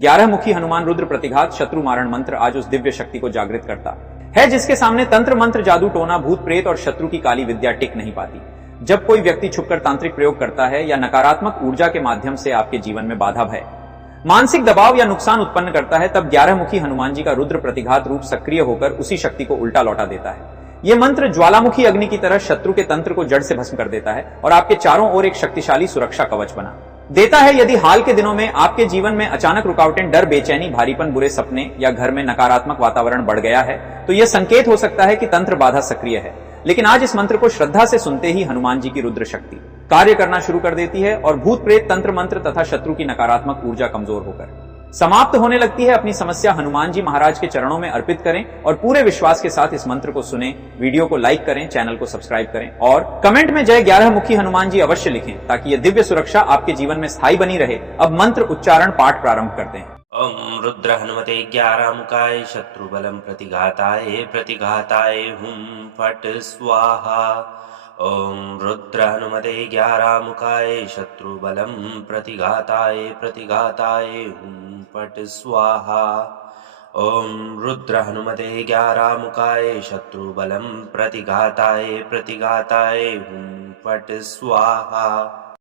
11 मुखी हनुमान रुद्र प्रतिघात शत्रु मारण मंत्र आज उस दिव्य शक्ति को जागृत करता है जिसके सामने तंत्र मंत्र जादू टोना भूत प्रेत और शत्रु की काली विद्या टिक नहीं पाती। जब कोई व्यक्ति छुपकर तांत्रिक प्रयोग करता है या नकारात्मक ऊर्जा के माध्यम से आपके जीवन में बाधा भय मानसिक दबाव या नुकसान उत्पन्न करता है, तब 11 मुखी हनुमान जी का रुद्र प्रतिघात रूप सक्रिय होकर उसी शक्ति को उल्टा लौटा देता है। यह मंत्र ज्वालामुखी अग्नि की तरह शत्रु के तंत्र को जड़ से भस्म कर देता है और आपके चारों ओर एक शक्तिशाली सुरक्षा कवच बना देता है। यदि हाल के दिनों में आपके जीवन में अचानक रुकावटें, डर, बेचैनी, भारीपन, बुरे सपने या घर में नकारात्मक वातावरण बढ़ गया है, तो यह संकेत हो सकता है कि तंत्र बाधा सक्रिय है। लेकिन आज इस मंत्र को श्रद्धा से सुनते ही हनुमान जी की रुद्र शक्ति कार्य करना शुरू कर देती है और भूत प्रेत, तंत्र मंत्र तथा शत्रु की नकारात्मक ऊर्जा कमजोर होकर समाप्त होने लगती है। अपनी समस्या हनुमान जी महाराज के चरणों में अर्पित करें और पूरे विश्वास के साथ इस मंत्र को सुनें। वीडियो को लाइक करें, चैनल को सब्सक्राइब करें और कमेंट में जय 11 मुखी हनुमान जी अवश्य लिखें ताकि यह दिव्य सुरक्षा आपके जीवन में स्थायी बनी रहे। अब मंत्र उच्चारण पाठ प्रारंभ करते हैं। ओम रुद्र हनुमते 11 मुखाय शत्रुबलं प्रतिघाताय हुं फट स्वाहा। ओम रुद्र हनुमते 11 मुखाय शत्रुबलं प्रतिघाताय हुं फट स्वाहा। ओम रुद्र हनुमते 11 मुखाय शत्रुबलं प्रतिघाताय हुं फट स्वाहा।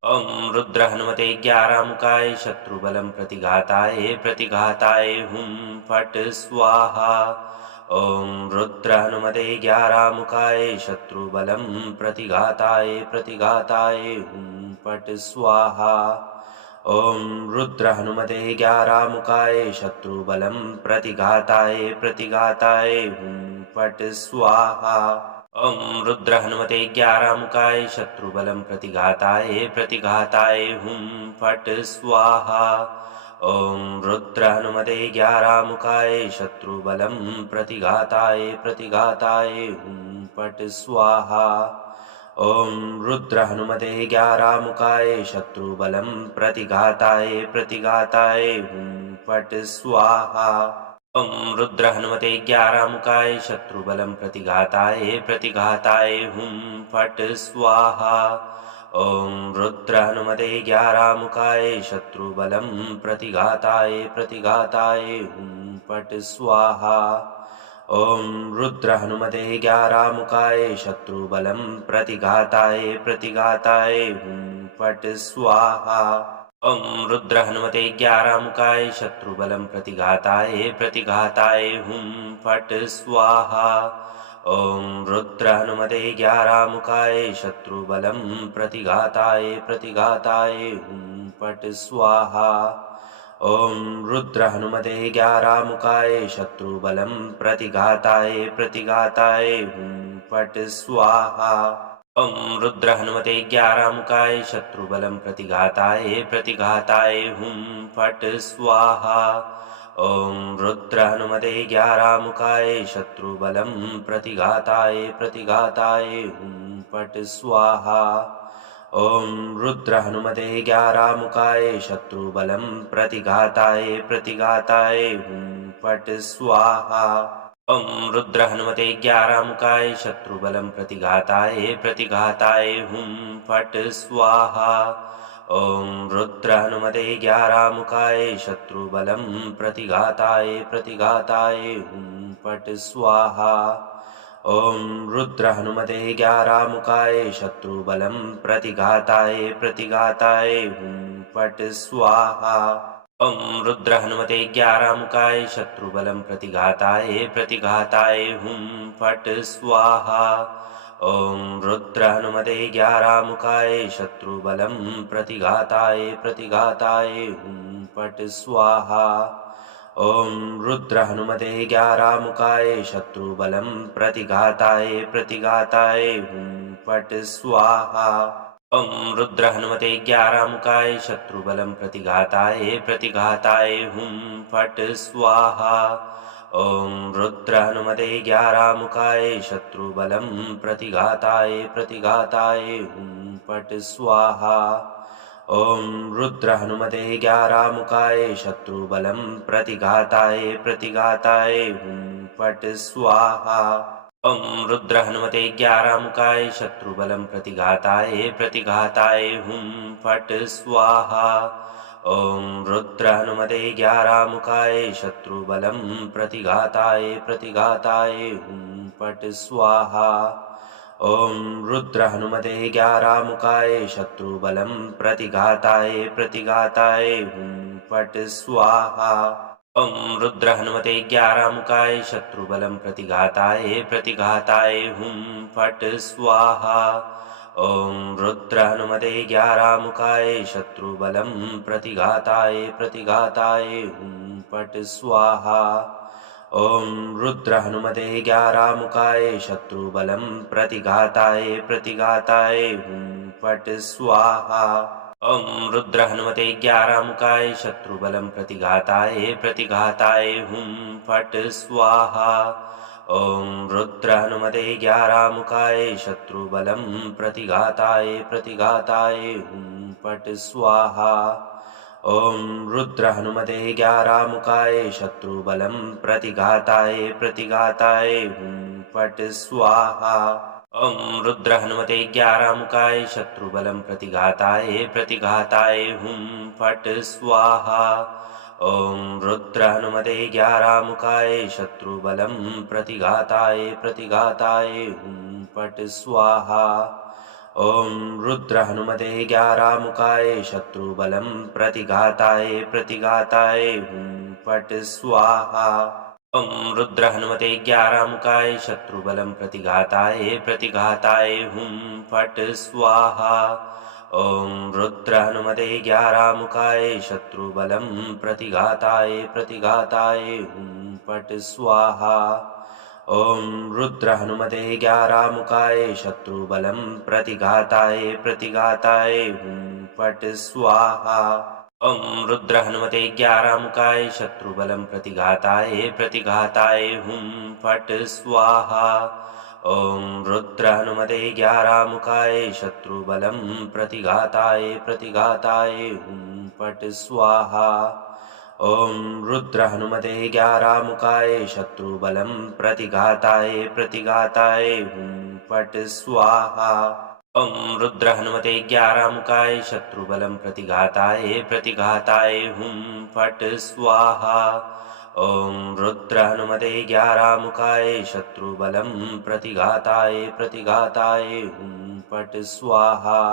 ओम रुद्र हनुमते 11 मुखाय शत्रुबलं प्रतिघाताय हुं फट स्वाहा। ओम रुद्र हनुमते 11 मुखाय शत्रुबलं प्रतिघाताय हुं फट स्वाहा। ओम रुद्र हनुमते 11 मुखाय शत्रुबलं प्रतिघाताय हुं फट स्वाहा। ओम रुद्र हनुमते 11 मुखाय शत्रुबलं प्रतिघाताय हुं फट स्वाहा। ओम रुद्र हनुमते 11 मुखाय शत्रुबलं प्रतिघाताय हुं फट स्वाहा। ओम रुद्र हनुमते 11 मुखाय शत्रुबलं प्रतिघाताय हुं फट स्वाहा। ओम रुद्र हनुमते 11 मुखाय शत्रुबलं प्रतिघाताय हुं फट स्वाहा। ओम रुद्र हनुमते 11 मुखाय शत्रुबलं प्रतिघाताय हुं फट स्वाहा। ओम रुद्र हनुमते 11 मुखाय शत्रुबलं प्रतिघाताय हुं फट स्वाहा। ओम रुद्र हनुमते 11 मुखाय शत्रुबलं प्रतिघाताय हुं फट स्वाहा। ओम रुद्र हनुमते 11 मुखाय शत्रुबलं प्रतिघाताय हुं फट स्वाहा। ओम रुद्र हनुमते 11 मुखाय शत्रुबलं प्रतिघाताय हुं फट स्वाहा। ओम रुद्र हनुमते 11 मुखाय शत्रुबलं प्रतिघाताय हुं फट स्वाहा। ओम रुद्र हनुमते 11 मुखाय शत्रुबलं प्रतिघाताय हुं फट स्वाहा। ओम रुद्र हनुमते 11 मुखाय शत्रुबलं प्रतिघाताय हुं फट स्वाहा। ओम रुद्र हनुमते 11 मुखाय शत्रुबलं प्रतिघाताय हुं फट स्वाहा। ओम रुद्र हनुमते 11 मुखाय शत्रुबलं प्रतिघाताय हुं फट स्वाहा। ओम रुद्र हनुमते 11 मुखाय शत्रुबलं प्रतिघाताय हुं फट स्वाहा। ओम रुद्र हनुमते 11 मुखाय शत्रुबलं प्रतिघाताय हुं फट स्वाहा। ओम रुद्र हनुमते 11 मुखाय शत्रुबलं प्रतिघाताय हुं फट स्वाहा। ओम रुद्र हनुमते 11 मुखाय शत्रुबलं प्रतिघाताय हुं फट स्वाहा। ओम रुद्र हनुमते 11 मुखाय शत्रुबलं प्रतिघाताय हुं फट स्वाहा। ओम रुद्र हनुमते 11 मुखाय शत्रुबलं प्रतिघाताय हुं फट स्वाहा। ओम रुद्र हनुमते 11 मुखाय शत्रुबलं प्रतिघाताय हुं फट स्वाहा। ओम रुद्र हनुमते 11 मुखाय शत्रुबलं प्रतिघाताय हुं फट स्वाहा। ॐ रुद्र हनुमते ग्यारामुखाय शत्रुबलं प्रतिघाताय प्रतिघाताय हुं फट् स्वाहा। ॐ रुद्र हनुमते ग्यारामुखाय शत्रुबलं प्रतिघाताय प्रतिघाताय हुं फट् स्वाहा। ॐ रुद्र हनुमते ग्यारामुखाय शत्रुबलं प्रतिघाताय प्रतिघाताय हुं फट् स्वाहा। ॐ रुद्र हनुमते ग्यारामुखाय शत्रुबलं प्रतिघाताय प्रतिघाताय हुं फट् स्वाहा। ॐ रुद्र हनुमते ग्यारामुखाय शत्रुबलं प्रतिघाताय प्रतिघाताय हुं फट् स्वाहा। ॐ रुद्र हनुमते ग्यारामुखाय शत्रुबलं प्रतिघाताय प्रतिघाताय हुं फट् स्वाहा। ॐ रुद्र हनुमते ग्यारामुखाय शत्रुबलं प्रतिघाताय प्रतिघाताय हुं फट् स्वाहा। ॐ रुद्र हनुमते ग्यारामुखाय शत्रुबलं प्रतिघाताय प्रतिघाताय हुं फट् स्वाहा। ॐ रुद्र हनुमते ग्यारामुखाय शत्रुबलं प्रतिघाताय प्रतिघाताय हुं फट् स्वाहा। ॐ रुद्र हनुमते ग्यारामुखाय शत्रुबलं प्रतिघाताय प्रतिघाताय हुं फट् स्वाहा। ॐ रुद्र हनुमते ग्यारामुखाय शत्रुबलं प्रतिघाताय प्रतिघाताय हुं फट् स्वाहा। ॐ रुद्र हनुमते ग्यारामुखाय शत्रुबलं प्रतिघाताय प्रतिघाताय हुं फट् स्वाहा। ॐ रुद्र हनुमते ग्यारामुखाय शत्रुबलं प्रतिघाताय प्रतिघाताय हुं फट् स्वाहा। ॐ रुद्र हनुमते ग्यारामुखाय शत्रुबलं प्रतिघाताय प्रतिघाताय हुं फट् स्वाहा। ॐ रुद्र हनुमते ग्यारामुखाय शत्रुबलं प्रतिघाताय प्रतिघाताय हुं फट् स्वाहा। ॐ रुद्र हनुमते ग्यारामुखाय शत्रुबलं प्रतिघाताय प्रतिघाताय हुं फट् स्वाहा। ॐ रुद्र हनुमते ग्यारामुखाय शत्रुबलं प्रतिघाताय प्रतिघाताय हुं फट् स्वाहा। ॐ रुद्र हनुमते ग्यारामुखाय शत्रुबलं प्रतिघाताय प्रतिघाताय हुं फट् स्वाहा। ॐ रुद्र हनुमते ग्यारामुखाय शत्रुबलं प्रतिघाताय प्रतिघाताय हुं फट् स्वाहा।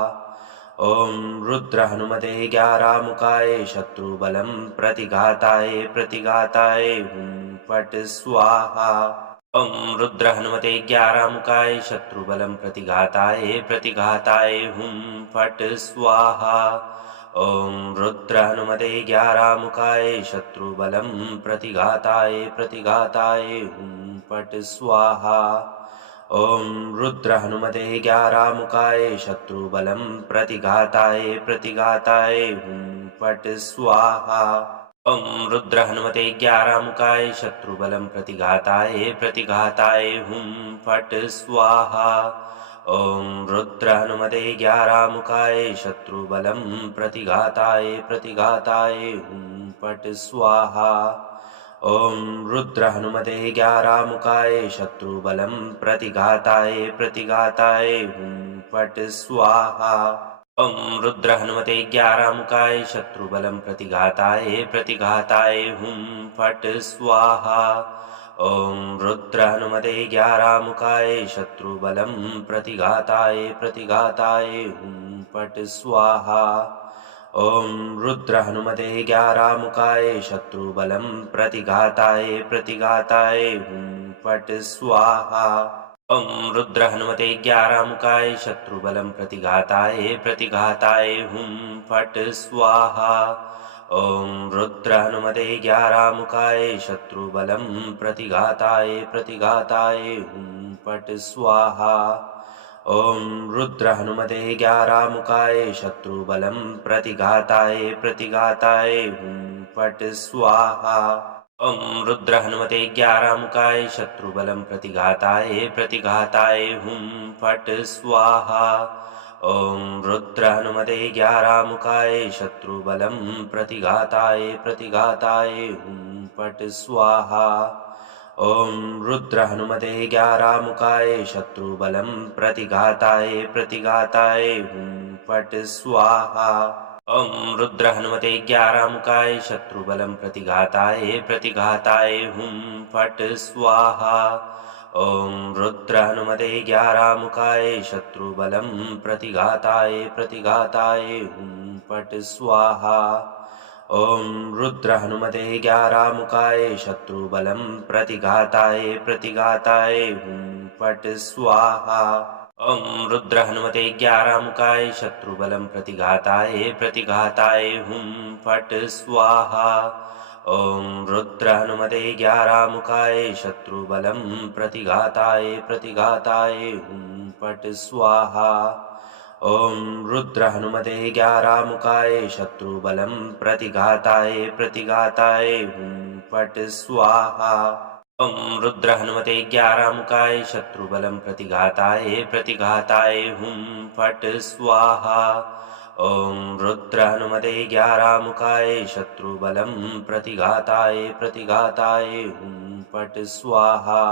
ॐ रुद्र हनुमते ग्यारामुखाय शत्रुबलं प्रतिघाताय प्रतिघाताय हुं फट् स्वाहा। ॐ रुद्र हनुमते ग्यारामुखाय शत्रुबलं प्रतिघाताय प्रतिघाताय हुं फट् स्वाहा। ॐ रुद्र हनुमते ग्यारामुखाय शत्रुबलं प्रतिघाताय प्रतिघाताय हुं फट् स्वाहा। ॐ रुद्र हनुमते ग्यारामुखाय शत्रुबलं प्रतिघाताय प्रतिघाताय हुं फट् स्वाहा। ॐ रुद्र हनुमते ग्यारामुखाय शत्रुबलं प्रतिघाताय प्रतिघाताय हुं फट् स्वाहा। ॐ रुद्र हनुमते ग्यारामुखाय शत्रुबलं प्रतिघाताय प्रतिघाताय हुं फट् स्वाहा। ॐ रुद्र हनुमते ग्यारामुखाय शत्रुबलं प्रतिघाताय प्रतिघाताय हुं फट् स्वाहा। ॐ रुद्र हनुमते ग्यारामुखाय शत्रुबलं प्रतिघाताय प्रतिघाताय हुं फट् स्वाहा। ॐ रुद्र हनुमते ग्यारामुखाय शत्रुबलं प्रतिघाताय प्रतिघाताय हुं फट् स्वाहा। ॐ रुद्र हनुमते ग्यारामुखाय शत्रुबलं प्रतिघाताय प्रतिघाताय हुं फट् स्वाहा। ॐ रुद्र हनुमते ग्यारामुखाय शत्रुबलं प्रतिघाताय प्रतिघाताय हुं फट् स्वाहा। ॐ रुद्र हनुमते ग्यारामुखाय शत्रुबलं प्रतिघाताय प्रतिघाताय हुं फट् स्वाहा। ॐ रुद्र हनुमते ग्यारामुखाय शत्रुबलं प्रतिघाताय प्रतिघाताय हुं फट् स्वाहा। ॐ रुद्र हनुमते ग्यारामुखाय शत्रुबलं प्रतिघाताय प्रतिघाताय हुं फट् स्वाहा। ॐ रुद्र हनुमते ग्यारामुखाय शत्रुबलं प्रतिघाताय प्रतिघाताय हुं फट् स्वाहा। ॐ रुद्र हनुमते ग्यारामुखाय शत्रुबलं प्रतिघाताय प्रतिघाताय हुं फट् स्वाहा। ॐ रुद्र हनुमते 11 मुखाय शत्रुबलं प्रतिघाताय हुं फट् स्वाहा। ॐ रुद्र हनुमते 11 मुखाय शत्रुबलं प्रतिघाताय हुं फट् स्वाहा। ॐ रुद्र हनुमते 11 मुखाय शत्रुबलं प्रतिघाताय हुं फट् स्वाहा। ॐ रुद्र हनुमते 11 मुखाय शत्रुबलं प्रतिघाताय हुं फट् स्वाहा। ॐ रुद्र हनुमते 11 मुखाय शत्रुबलं प्रतिघाताय हुं फट् स्वाहा। ॐ रुद्र हनुमते 11 मुखाय शत्रुबलं प्रतिघाताय हुं फट् स्वाहा। ॐ रुद्र हनुमते 11 मुखाय शत्रुबलं प्रतिघाताय हुं फट् स्वाहा। ॐ रुद्र हनुमते 11 मुखाय शत्रुबलं प्रतिघाताय हुं फट् स्वाहा।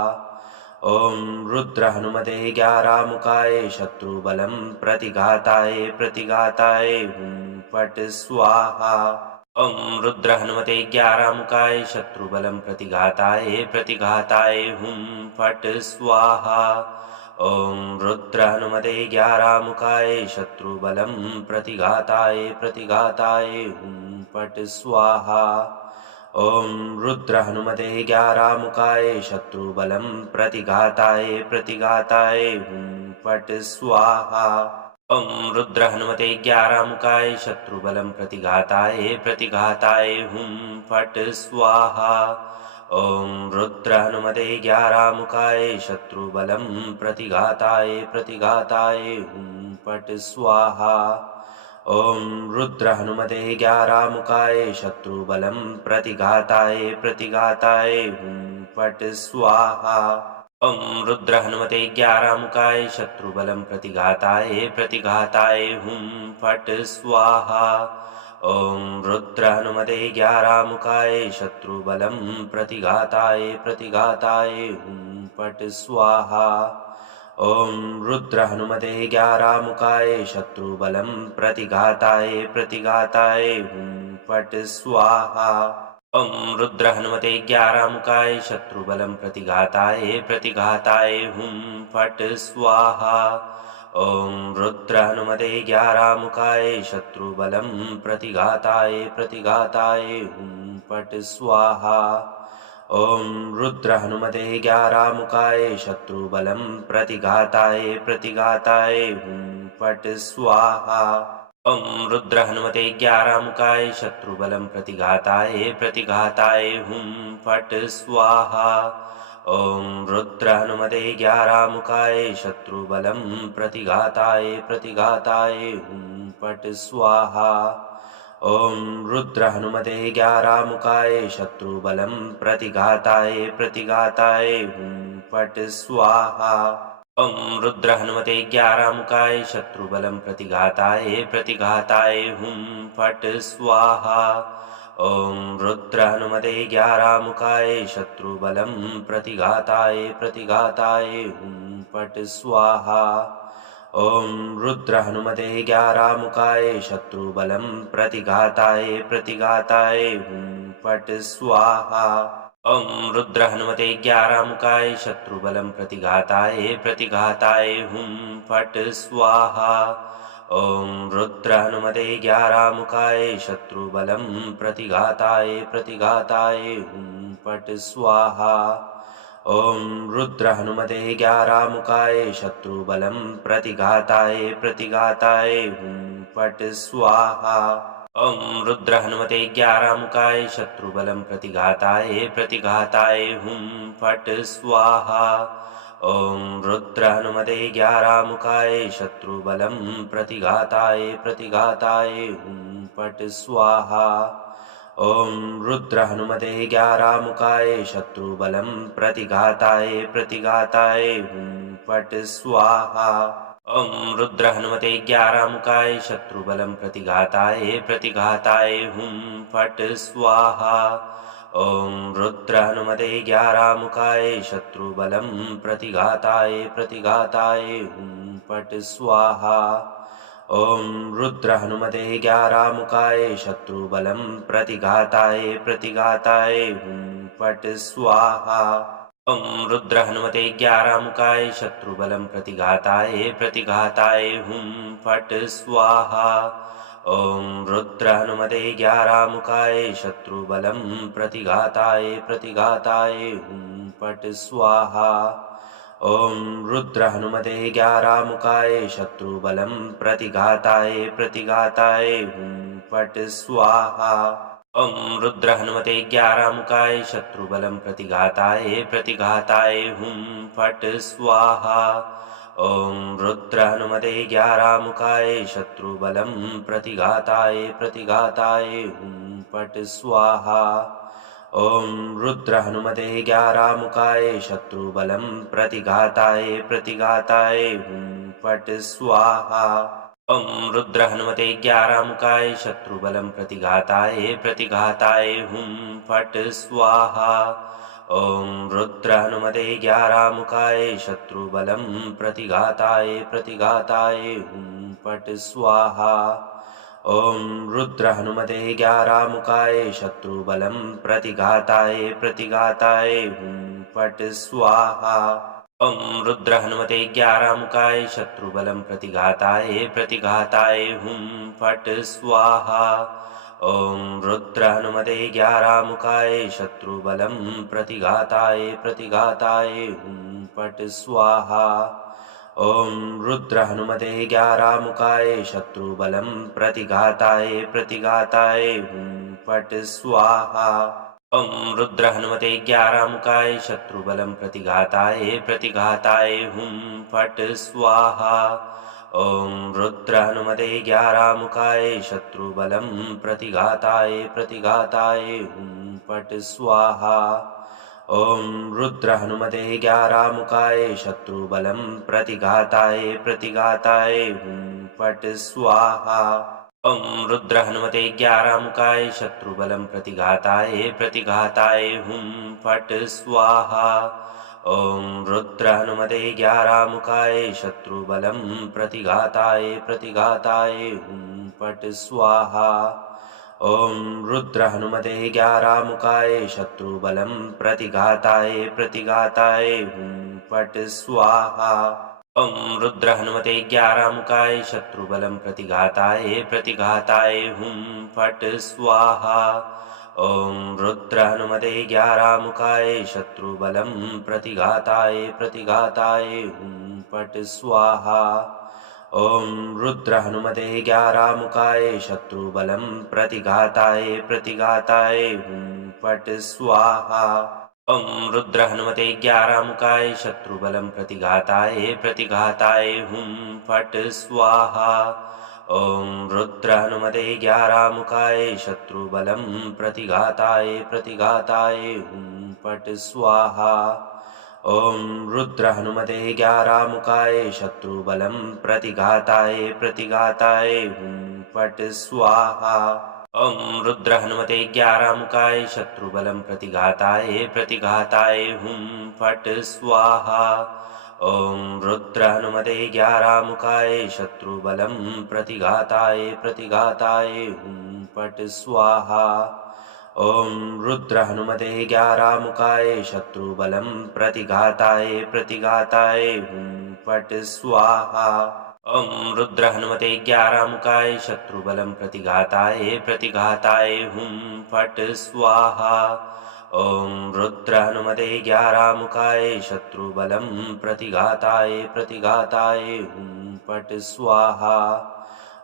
ॐ रुद्र हनुमते 11 मुखाय शत्रुबलं प्रतिघाताय हुं फट् स्वाहा। ॐ रुद्र हनुमते 11 मुखाय शत्रुबलं प्रतिघाताय हुं फट् स्वाहा। ॐ रुद्र हनुमते 11 मुखाय शत्रुबलं प्रतिघाताय हुं फट् स्वाहा। ॐ रुद्र हनुमते 11 मुखाय शत्रुबलं प्रतिघाताय हुं फट् स्वाहा। ॐ रुद्र हनुमते 11 मुखाय शत्रुबलं प्रतिघाताय हुं फट् स्वाहा। ॐ रुद्र हनुमते 11 मुखाय शत्रुबलं प्रतिघाताय हुं फट् स्वाहा। ॐ रुद्र हनुमते 11 मुखाय शत्रुबलं प्रतिघाताय हुं फट् स्वाहा। ॐ रुद्र हनुमते 11 मुखाय शत्रुबलं प्रतिघाताय हुं फट् स्वाहा। ॐ रुद्र हनुमते 11 मुखाय शत्रुबलं प्रतिघाताय हुं फट् स्वाहा। ॐ रुद्र हनुमते 11 मुखाय शत्रुबलं प्रतिघाताय हुं फट् स्वाहा। ॐ रुद्र हनुमते 11 मुखाय शत्रुबलं प्रतिघाताय हुं फट् स्वाहा। ॐ रुद्र हनुमते 11 मुखाय शत्रुबलं प्रतिघाताय हुं फट् स्वाहा। ॐ रुद्र हनुमते 11 मुखाय शत्रुबलं प्रतिघाताय हुं फट् स्वाहा। ॐ रुद्र हनुमते 11 मुखाय शत्रुबलं प्रतिघाताय हुं फट् स्वाहा। ॐ रुद्र हनुमते 11 मुखाय शत्रुबलं प्रतिघाताय हुं फट् स्वाहा। ॐ रुद्र हनुमते 11 मुखाय शत्रुबलं प्रतिघाताय हुं फट् स्वाहा। ॐ रुद्र हनुमते 11 मुखाय शत्रुबलं प्रतिघाताय हुं फट् स्वाहा। ॐ रुद्र हनुमते 11 मुखाय शत्रुबलं प्रतिघाताय हुं फट् स्वाहा। ॐ रुद्र हनुमते 11 मुखाय शत्रुबलं प्रतिघाताय हुं फट् स्वाहा। ॐ रुद्र हनुमते 11 मुखाय शत्रुबलं प्रतिघाताय हुं फट् स्वाहा। ॐ रुद्र हनुमते 11 मुखाय शत्रुबलं प्रतिघाताय हुं फट् स्वाहा। ॐ रुद्र हनुमते 11 मुखाय शत्रुबलं प्रतिघाताय हुं फट् स्वाहा। ॐ रुद्र हनुमते 11 मुखाय शत्रुबलं प्रतिघाताय हुं फट् स्वाहा। ॐ रुद्र हनुमते 11 मुखाय शत्रुबलं प्रतिघाताय हुं फट् स्वाहा। ॐ रुद्र हनुमते 11 मुखाय शत्रुबलं प्रतिघाताय हुं फट् स्वाहा। ॐ रुद्र हनुमते 11 मुखाय शत्रुबलं प्रतिघाताय हुं फट् स्वाहा। ॐ रुद्र हनुमते 11 मुखाय शत्रुबलं प्रतिघाताय हुं फट् स्वाहा। ॐ रुद्र हनुमते ग्यारामुखाय शत्रुबलं प्रतिघाताय प्रतिघाताय हुं फट् स्वाहा। ॐ रुद्र हनुमते ग्यारामुखाय शत्रुबलं प्रतिघाताय प्रतिघाताय हुं फट् स्वाहा। ॐ रुद्र हनुमते ग्यारामुखाय शत्रुबलं प्रतिघाताय प्रतिघाताय हुं फट् स्वाहा। ॐ रुद्र हनुमते ग्यारामुखाय शत्रुबलं प्रतिघाताय प्रतिघाताय हुं फट् स्वाहा। ॐ रुद्र हनुमते ग्यारामुखाय शत्रुबलं प्रतिघाताय प्रतिघाताय हुं फट् स्वाहा। ॐ रुद्र हनुमते ग्यारामुखाय शत्रुबलं प्रतिघाताय प्रतिघाताय हुं फट् स्वाहा। ॐ रुद्र हनुमते ग्यारामुखाय शत्रुबलं प्रतिघाताय प्रतिघाताय हुं फट् स्वाहा। ॐ रुद्र हनुमते ग्यारामुखाय शत्रुबलं प्रतिघाताय प्रतिघाताय हुं फट् स्वाहा। ॐ रुद्र हनुमते ग्यारामुखाय शत्रुबलं प्रतिघाताय प्रतिघाताय हुं फट् स्वाहा। ॐ रुद्र हनुमते ग्यारामुखाय शत्रुबलं प्रतिघाताय प्रतिघाताय हुं फट् स्वाहा। ॐ रुद्र हनुमते ग्यारामुखाय शत्रुबलं प्रतिघाताय प्रतिघाताय हुं फट् स्वाहा। ॐ रुद्र हनुमते ग्यारामुखाय शत्रुबलं प्रतिघाताय प्रतिघाताय हुं फट् स्वाहा। ॐ रुद्र हनुमते ग्यारामुखाय शत्रुबलं प्रतिघाताय प्रतिघाताय हुं फट् स्वाहा। ॐ रुद्र हनुमते ग्यारामुखाय शत्रुबलं प्रतिघाताय प्रतिघाताय हुं फट् स्वाहा। ॐ रुद्र हनुमते ग्यारामुखाय शत्रुबलं प्रतिघाताय प्रतिघाताय हुं फट् स्वाहा। ॐ रुद्र हनुमते ग्यारामुखाय शत्रुबलं प्रतिघाताय प्रतिघाताय हुं फट् स्वाहा। ॐ रुद्र हनुमते ग्यारामुखाय शत्रुबलं प्रतिघाताय प्रतिघाताय हुं फट् स्वाहा। ॐ रुद्र हनुमते ग्यारामुखाय शत्रुबलं प्रतिघाताय प्रतिघाताय हुं फट् स्वाहा। ॐ रुद्र हनुमते ग्यारामुखाय शत्रुबलं प्रतिघाताय प्रतिघाताय हुं फट् स्वाहा। ॐ रुद्र हनुमते ग्यारामुखाय शत्रुबलं प्रतिघाताय प्रतिघाताय हुं फट् स्वाहा। ॐ रुद्र हनुमते ग्यारामुखाय शत्रुबलं प्रतिघाताय प्रतिघाताय हुं फट् स्वाहा। ॐ रुद्र हनुमते ग्यारामुखाय शत्रुबलं प्रतिघाताय प्रतिघाताय हुं फट् स्वाहा। ॐ रुद्र हनुमते ग्यारामुखाय शत्रुबलं प्रतिघाताय प्रतिघाताय हुं फट् स्वाहा। ॐ रुद्र हनुमते ग्यारामुखाय शत्रुबलं प्रतिघाताय प्रतिघाताय हुं फट् स्वाहा। ॐ रुद्र हनुमते ग्यारामुखाय शत्रुबलं प्रतिघाताय प्रतिघाताय हुं फट् स्वाहा। ॐ रुद्र हनुमते ग्यारामुखाय शत्रुबलं प्रतिघाताय प्रतिघाताय हुं फट् स्वाहा। ॐ रुद्र हनुमते ग्यारामुखाय शत्रुबलं प्रतिघाताय प्रतिघाताय हुं फट् स्वाहा। ॐ रुद्र हनुमते ग्यारामुखाय शत्रुबलं प्रतिघाताय प्रतिघाताय हुं फट् स्वाहा। ॐ रुद्र हनुमते ग्यारामुखाय शत्रुबलं प्रतिघाताय प्रतिघाताय हुं फट् स्वाहा। ॐ रुद्र हनुमते ग्यारामुखाय शत्रुबलं प्रतिघाताय प्रतिघाताय हुं फट् स्वाहा।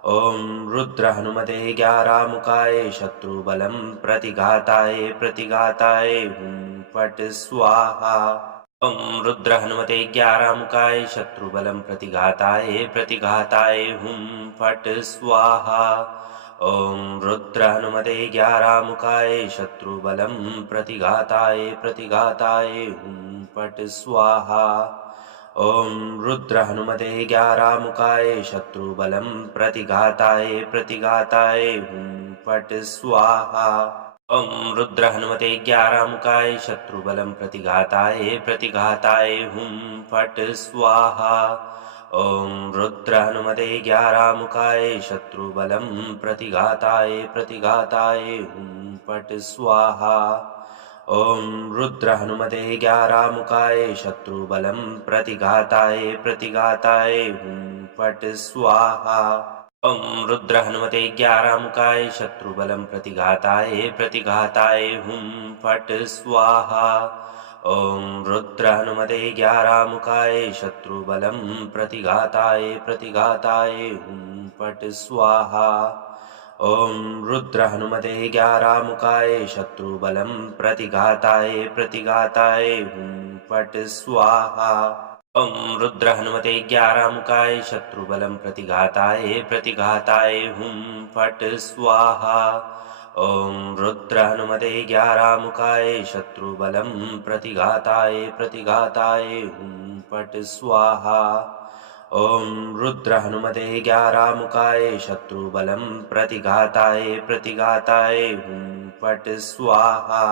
ॐ रुद्र हनुमते ग्यारामुखाय शत्रुबलं प्रतिघाताय प्रतिघाताय हुं फट् स्वाहा। ॐ रुद्र हनुमते ग्यारामुखाय शत्रुबलं प्रतिघाताय प्रतिघाताय हुं फट् स्वाहा। ॐ रुद्र हनुमते ग्यारामुखाय शत्रुबलं प्रतिघाताय प्रतिघाताय हुं फट् स्वाहा। ॐ रुद्र हनुमते ग्यारामुखाय शत्रुबलं प्रतिघाताय प्रतिघाताय हुं फट् स्वाहा। ॐ रुद्र हनुमते ग्यारामुखाय शत्रुबलं प्रतिघाताय प्रतिघाताय हुं फट् स्वाहा। ॐ रुद्र हनुमते ग्यारामुखाय शत्रुबलं प्रतिघाताय प्रतिघाताय हुं फट् स्वाहा। ॐ रुद्र हनुमते ग्यारामुखाय शत्रुबलं प्रतिघाताय प्रतिघाताय हुं फट् स्वाहा। ॐ रुद्र हनुमते ग्यारामुखाय शत्रुबलं प्रतिघाताय प्रतिघाताय हुं फट् स्वाहा। ॐ रुद्र हनुमते ग्यारामुखाय शत्रुबलं प्रतिघाताय प्रतिघाताय हुं फट् स्वाहा। ॐ रुद्र हनुमते ग्यारामुखाय शत्रुबलं प्रतिघाताय प्रतिघाताय हुं फट् स्वाहा। ॐ रुद्र हनुमते ग्यारामुखाय शत्रुबलं प्रतिघाताय प्रतिघाताय हुं फट् स्वाहा। ॐ रुद्र हनुमते ग्यारामुखाय शत्रुबलं प्रतिघाताय प्रतिघाताय हुं फट् स्वाहा। ॐ रुद्र हनुमते ग्यारामुखाय शत्रुबलं प्रतिघाताय प्रतिघाताय हुं फट् स्वाहा।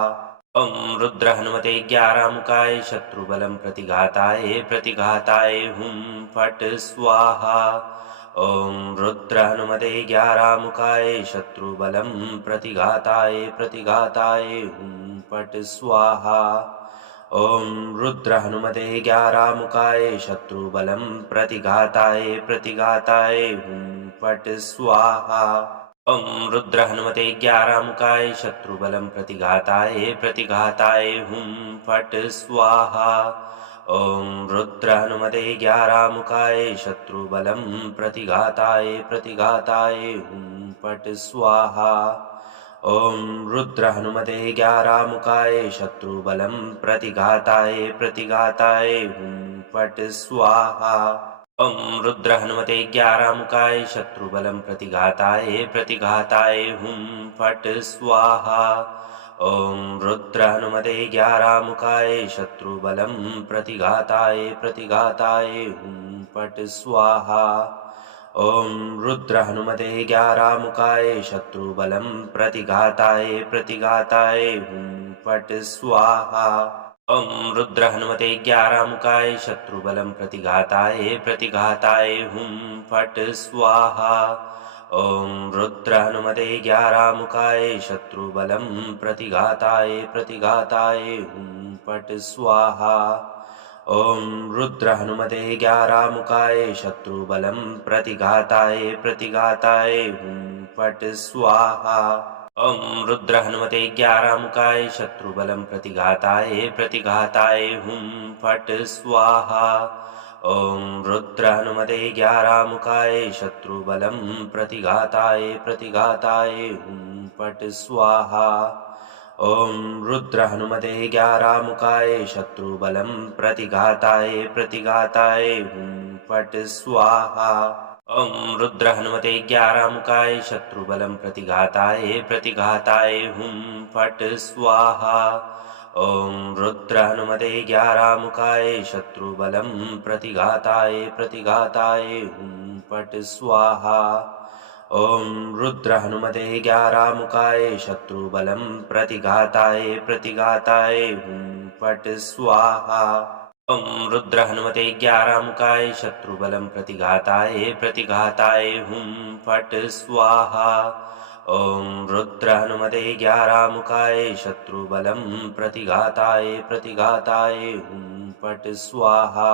ॐ रुद्र हनुमते ग्यारामुखाय शत्रुबलं प्रतिघाताय प्रतिघाताय हुं फट् स्वाहा। ॐ रुद्र हनुमते ग्यारामुखाय शत्रुबलं प्रतिघाताय प्रतिघाताय हुं फट् स्वाहा। ॐ रुद्र हनुमते ग्यारामुखाय शत्रुबलं प्रतिघाताय प्रतिघाताय हुं फट् स्वाहा। ॐ रुद्र हनुमते ग्यारामुखाय शत्रुबलं प्रतिघाताय प्रतिघाताय हुं फट् स्वाहा। ॐ रुद्र हनुमते ग्यारामुखाय शत्रुबलं प्रतिघाताय प्रतिघाताय हुं फट् स्वाहा। ॐ रुद्र हनुमते ग्यारामुखाय शत्रुबलं प्रतिघाताय प्रतिघाताय हुं फट् स्वाहा। ॐ रुद्र हनुमते ग्यारामुखाय शत्रुबलं प्रतिघाताय प्रतिघाताय हुं फट् स्वाहा। ॐ रुद्र हनुमते ग्यारामुखाय शत्रुबलं प्रतिघाताय प्रतिघाताय हुं फट् स्वाहा। ॐ रुद्र हनुमते ग्यारामुखाय शत्रुबलं प्रतिघाताय प्रतिघाताय हुं फट् स्वाहा। ॐ रुद्र हनुमते ग्यारामुखाय शत्रुबलं प्रतिघाताय प्रतिघाताय हुं फट् स्वाहा। ॐ रुद्र हनुमते ग्यारामुखाय शत्रुबलं प्रतिघाताय प्रतिघाताय हुं फट् स्वाहा। ॐ रुद्र हनुमते ग्यारामुखाय शत्रुबलं प्रतिघाताय प्रतिघाताय हुं फट् स्वाहा। ॐ रुद्र हनुमते ग्यारामुखाय शत्रुबलं प्रतिघाताय प्रतिघाताय हुं फट् स्वाहा। ॐ रुद्र हनुमते ग्यारामुखाय शत्रुबलं प्रतिघाताय प्रतिघाताय हुं फट् स्वाहा। ॐ रुद्र हनुमते ग्यारामुखाय शत्रुबलं प्रतिघाताय प्रतिघाताय हुं फट् स्वाहा। ॐ रुद्र हनुमते ग्यारामुखाय शत्रुबलं प्रतिघाताय प्रतिघाताय हुं फट् स्वाहा। ॐ रुद्र हनुमते ग्यारामुखाय शत्रुबलं प्रतिघाताय प्रतिघाताय हुं फट् स्वाहा। ॐ रुद्र हनुमते ग्यारामुखाय शत्रुबलं प्रतिघाताय प्रतिघाताय हुं फट् स्वाहा। ॐ रुद्र हनुमते ग्यारामुखाय शत्रुबलं प्रतिघाताय प्रतिघाताय हुं फट् स्वाहा। ॐ रुद्र हनुमते ग्यारामुखाय शत्रुबलं प्रतिघाताय प्रतिघाताय हुं फट् स्वाहा।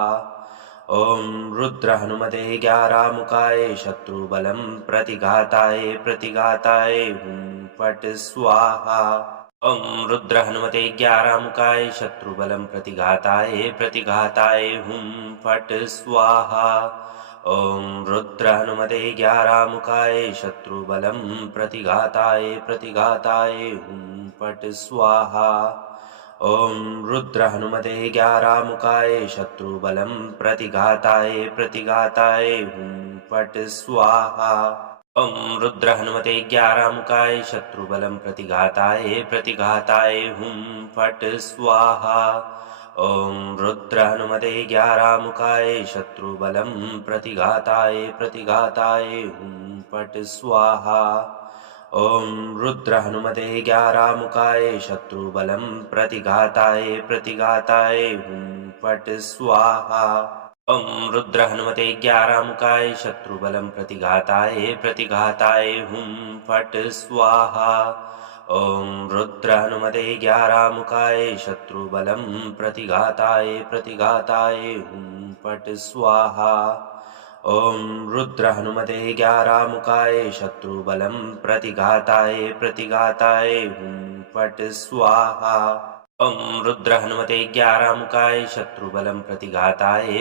ॐ रुद्र हनुमते ग्यारामुखाय शत्रुबलं प्रतिघाताय प्रतिघाताय हुं फट् स्वाहा। ॐ रुद्र हनुमते ग्यारामुखाय शत्रुबलं प्रतिघाताय प्रतिघाताय हुं फट् स्वाहा। ॐ रुद्र हनुमते ग्यारामुखाय शत्रुबलं प्रतिघाताय प्रतिघाताय हुं फट् स्वाहा। ॐ रुद्र हनुमते ग्यारामुखाय शत्रुबलं प्रतिघाताय प्रतिघाताय हुं फट् स्वाहा। ॐ रुद्र हनुमते ग्यारामुखाय शत्रुबलं प्रतिघाताय प्रतिघाताय हुं फट् स्वाहा। ॐ रुद्र हनुमते ग्यारामुखाय शत्रुबलं प्रतिघाताय प्रतिघाताय हुं फट् स्वाहा। ॐ रुद्र हनुमते ग्यारामुखाय शत्रुबलं प्रतिघाताय प्रतिघाताय हुं फट् स्वाहा। ॐ रुद्र हनुमते 11 मुखाय शत्रुबलं प्रतिघाताय हुं फट् स्वाहा। ॐ रुद्र हनुमते 11 मुखाय शत्रुबलं प्रतिघाताय हुं फट् स्वाहा। ॐ रुद्र हनुमते 11 मुखाय शत्रुबलं प्रतिघाताय हुं फट् स्वाहा। ॐ रुद्र हनुमते 11 मुखाय शत्रुबलं प्रतिघाताय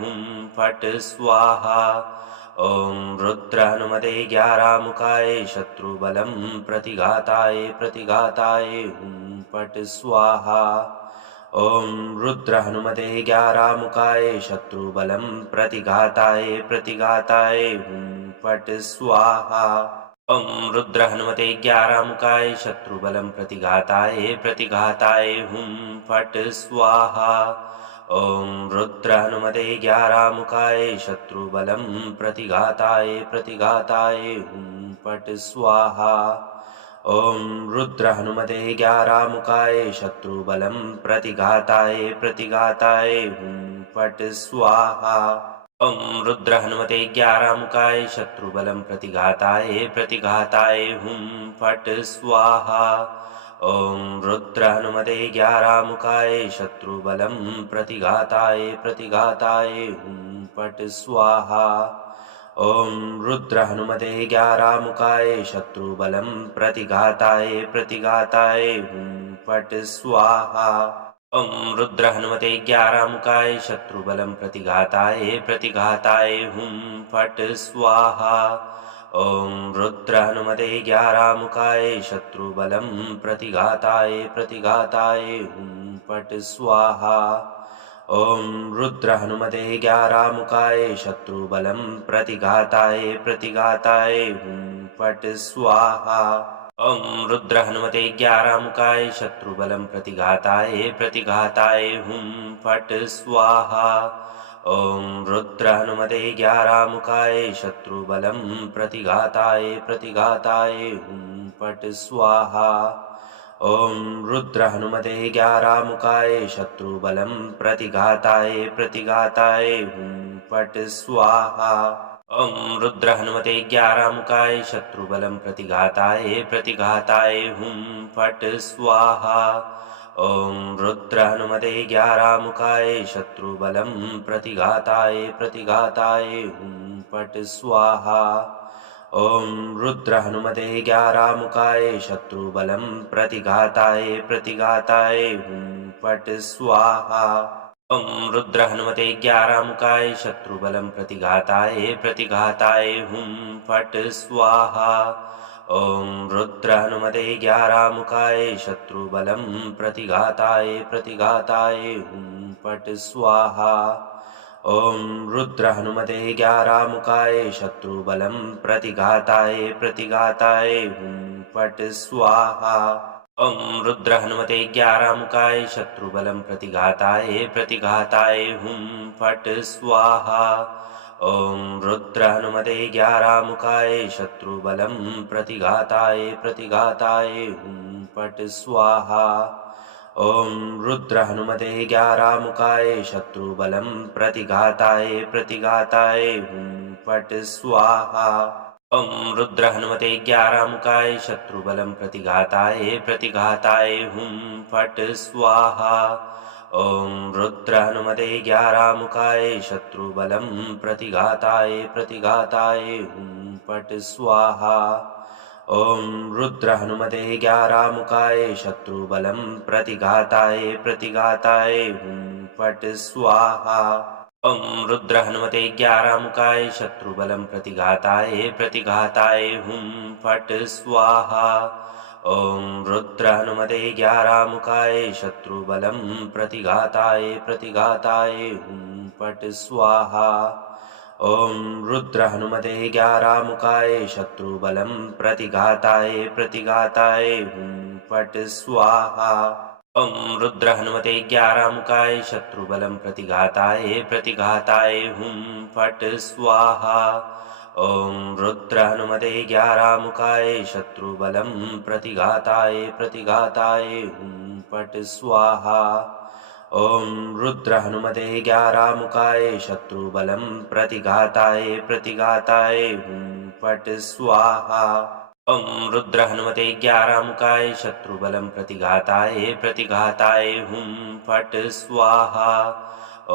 हुं फट् स्वाहा। ॐ रुद्र हनुमते 11 मुखाय शत्रुबलं प्रतिघाताय हुं फट् स्वाहा। ॐ रुद्र हनुमते 11 मुखाय शत्रुबलं प्रतिघाताय हुं फट् स्वाहा। ॐ रुद्र हनुमते 11 मुखाय शत्रुबलं प्रतिघाताय हुं फट् स्वाहा। ॐ रुद्र हनुमते 11 मुखाय शत्रुबलं प्रतिघाताय हुं फट् स्वाहा। ॐ रुद्र हनुमते 11 मुखाय शत्रुबलं प्रतिघाताय हुं फट् स्वाहा। ॐ रुद्र हनुमते 11 मुखाय शत्रुबलं प्रतिघाताय हुं फट् स्वाहा। ॐ रुद्र हनुमते 11 मुखाय शत्रुबलं प्रतिघाताय हुं फट् स्वाहा। ॐ रुद्र हनुमते 11 मुखाय शत्रुबलं प्रतिघाताय हुं फट् स्वाहा। ॐ रुद्र हनुमते 11 मुखाय शत्रुबलं प्रतिघाताय हुं फट् स्वाहा। ॐ रुद्र हनुमते 11 मुखाय शत्रुबलं प्रतिघाताय हुं फट् स्वाहा। ॐ रुद्र हनुमते 11 मुखाय शत्रुबलं प्रतिघाताय हुं फट् स्वाहा। ॐ रुद्र हनुमते 11 मुखाय शत्रुबलं प्रतिघाताय हुं फट् स्वाहा। ॐ रुद्र हनुमते 11 मुखाय शत्रुबलं प्रतिघाताय हुं फट् स्वाहा। ॐ रुद्र हनुमते 11 मुखाय शत्रुबलं प्रतिघाताय हुं फट् स्वाहा। ॐ रुद्र हनुमते 11 मुखाय शत्रुबलं प्रतिघाताय हुं फट् स्वाहा। ॐ रुद्र हनुमते 11 मुखाय शत्रुबलं प्रतिघाताय हुं फट् स्वाहा। ॐ रुद्र हनुमते 11 मुखाय शत्रुबलं प्रतिघाताय हुं फट् स्वाहा। ॐ रुद्र हनुमते 11 मुखाय शत्रुबलं प्रतिघाताय हुं फट् स्वाहा। ॐ रुद्र हनुमते 11 मुखाय शत्रुबलं प्रतिघाताय हुं फट् स्वाहा। ॐ रुद्र हनुमते 11 मुखाय शत्रुबलं प्रतिघाताय हुं फट् स्वाहा। ॐ रुद्र हनुमते 11 मुखाय शत्रुबलं प्रतिघाताय हुं फट् स्वाहा। ॐ रुद्र हनुमते 11 मुखाय शत्रुबलं प्रतिघाताय हुं फट् स्वाहा। ॐ रुद्र हनुमते 11 मुखाय शत्रुबलं प्रतिघाताय हुं फट् स्वाहा। ॐ रुद्र हनुमते 11 मुखाय शत्रुबलं प्रतिघाताय हुं फट् स्वाहा। ॐ रुद्र हनुमते 11 मुखाय शत्रुबलं प्रतिघाताय हुं फट् स्वाहा। ॐ रुद्र हनुमते 11 मुखाय शत्रुबलं प्रतिघाताय हुं फट् स्वाहा। ॐ रुद्र हनुमते 11 मुखाय शत्रुबलं प्रतिघाताय हुं फट् स्वाहा। ॐ रुद्र हनुमते 11 मुखाय शत्रुबलं प्रतिघाताय हुं फट् स्वाहा। ॐ रुद्र हनुमते 11 मुखाय शत्रुबलं प्रतिघाताय हुं फट् स्वाहा। ॐ रुद्र हनुमते 11 मुखाय शत्रुबलं प्रतिघाताय हुं फट् स्वाहा। ॐ रुद्र हनुमते 11 मुखाय शत्रुबलं प्रतिघाताय हुं फट् स्वाहा। ॐ रुद्र हनुमते 11 मुखाय शत्रुबलं प्रतिघाताय प्रतिघाताय हुं फट् स्वाहा। ॐ रुद्र हनुमते 11 मुखाय शत्रुबलं प्रतिघाताय प्रतिघाताय हुं फट् स्वाहा।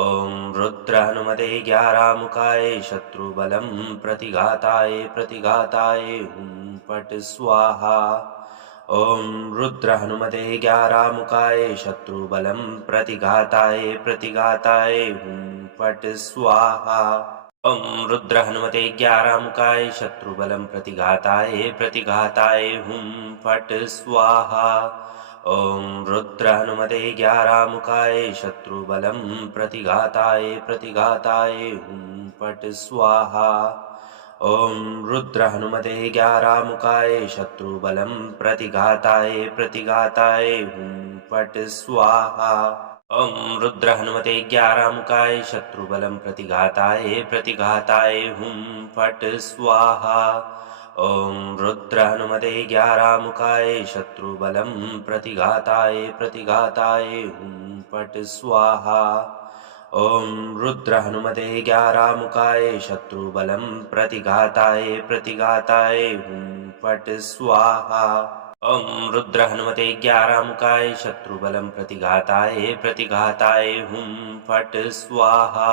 ॐ रुद्र हनुमते 11 मुखाय शत्रुबलं प्रतिघाताय प्रतिघाताय हुं फट् स्वाहा। ॐ रुद्र हनुमते 11 मुखाय शत्रुबलं प्रतिघाताय प्रतिघाताय हुं फट् स्वाहा। ॐ रुद्र हनुमते 11 मुखाय शत्रुबलं प्रतिघाताय प्रतिघाताय हुं फट् स्वाहा। ॐ रुद्र हनुमते 11 मुखाय शत्रुबलं प्रतिघाताय प्रतिघाताय हुं फट् स्वाहा। ॐ रुद्र हनुमते 11 मुखाय शत्रुबलं प्रतिघाताय प्रतिघाताय हुं फट् स्वाहा। ॐ रुद्र हनुमते 11 मुखाय शत्रुबलं प्रतिघाताय प्रतिघाताय हुं फट् स्वाहा। ॐ रुद्र हनुमते 11 मुखाय शत्रुबलं प्रतिघाताय प्रतिघाताय हुं फट् स्वाहा। ॐ रुद्र हनुमते 11 मुखाय शत्रुबलं प्रतिघाताय प्रतिघाताय हुं फट् स्वाहा। ॐ रुद्र हनुमते 11 मुखाय शत्रुबलं प्रतिघाताय प्रतिघाताय हुं फट् स्वाहा।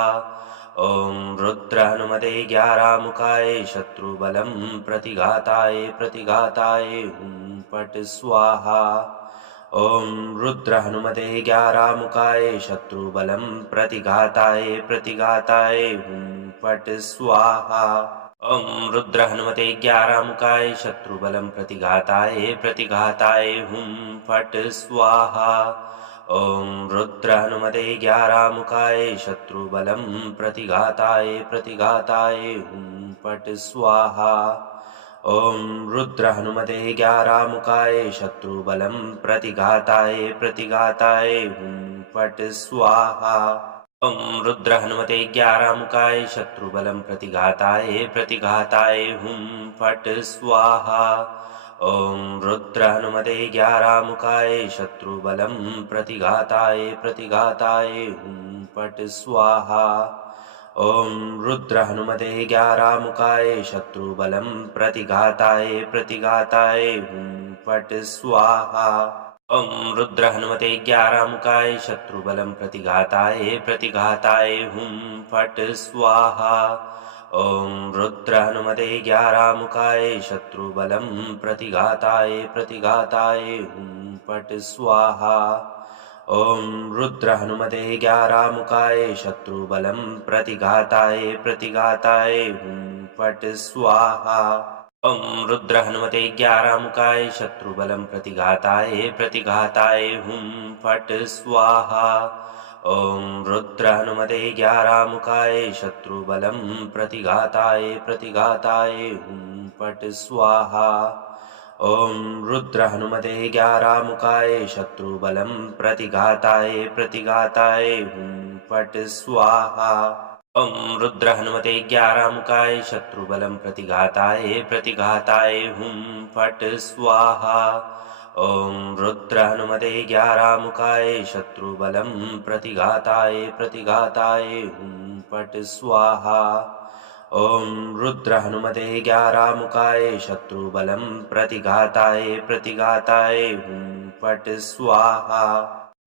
ॐ रुद्र हनुमते 11 मुखाय शत्रुबलं प्रतिघाताय प्रतिघाताय हुं फट् स्वाहा। ॐ रुद्र हनुमते 11 मुखाय शत्रुबलं प्रतिघाताय प्रतिघाताय हुं फट् स्वाहा। ॐ रुद्र हनुमते 11 मुखाय शत्रुबलं प्रतिघाताय प्रतिघाताय हुं फट् स्वाहा। ॐ रुद्र हनुमते 11 मुखाय शत्रुबलं प्रतिघाताय प्रतिघाताय हुं फट् स्वाहा। ॐ रुद्र हनुमते 11 मुखाय शत्रुबलं प्रतिघाताय प्रतिघाताय हुं फट् स्वाहा। ॐ रुद्र हनुमते 11 मुखाय शत्रुबलं प्रतिघाताय प्रतिघाताय हुं फट् स्वाहा। ॐ रुद्र हनुमते 11 मुखाय शत्रुबलं प्रतिघाताय प्रतिघाताय हुं फट् स्वाहा। ॐ रुद्र हनुमते 11 मुखाय शत्रुबलं प्रतिघाताय प्रतिघाताय हुं फट् स्वाहा। ॐ रुद्र हनुमते 11 मुखाय शत्रुबलं प्रतिघाताय प्रतिघाताय हुं फट् स्वाहा। ॐ रुद्र हनुमते 11 मुखाय शत्रुबलं प्रतिघाताय प्रतिघाताय हुं फट् स्वाहा। ॐ रुद्र हनुमते 11 मुखाय शत्रुबलं प्रतिघाताय प्रतिघाताय हुं फट् स्वाहा। ॐ रुद्र हनुमते 11 मुखाय शत्रुबलं प्रतिघाताय प्रतिघाताय हुं फट् स्वाहा। ॐ रुद्र हनुमते 11 मुखाय शत्रुबलं प्रतिघाताय प्रतिघाताय हुं फट् स्वाहा। ॐ रुद्र हनुमते 11 मुखाय शत्रुबलं प्रतिघाताय प्रतिघाताय हुं फट् स्वाहा। ॐ रुद्र हनुमते 11 मुखाय शत्रुबलं प्रतिघाताय प्रतिघाताय हुं फट् स्वाहा। ॐ रुद्र हनुमते 11 मुखाय शत्रुबलं प्रतिघाताय प्रतिघाताय हुं फट् स्वाहा। ॐ रुद्र हनुमते 11 मुखाय शत्रुबलं प्रतिघाताय प्रतिघाताय हुं फट् स्वाहा।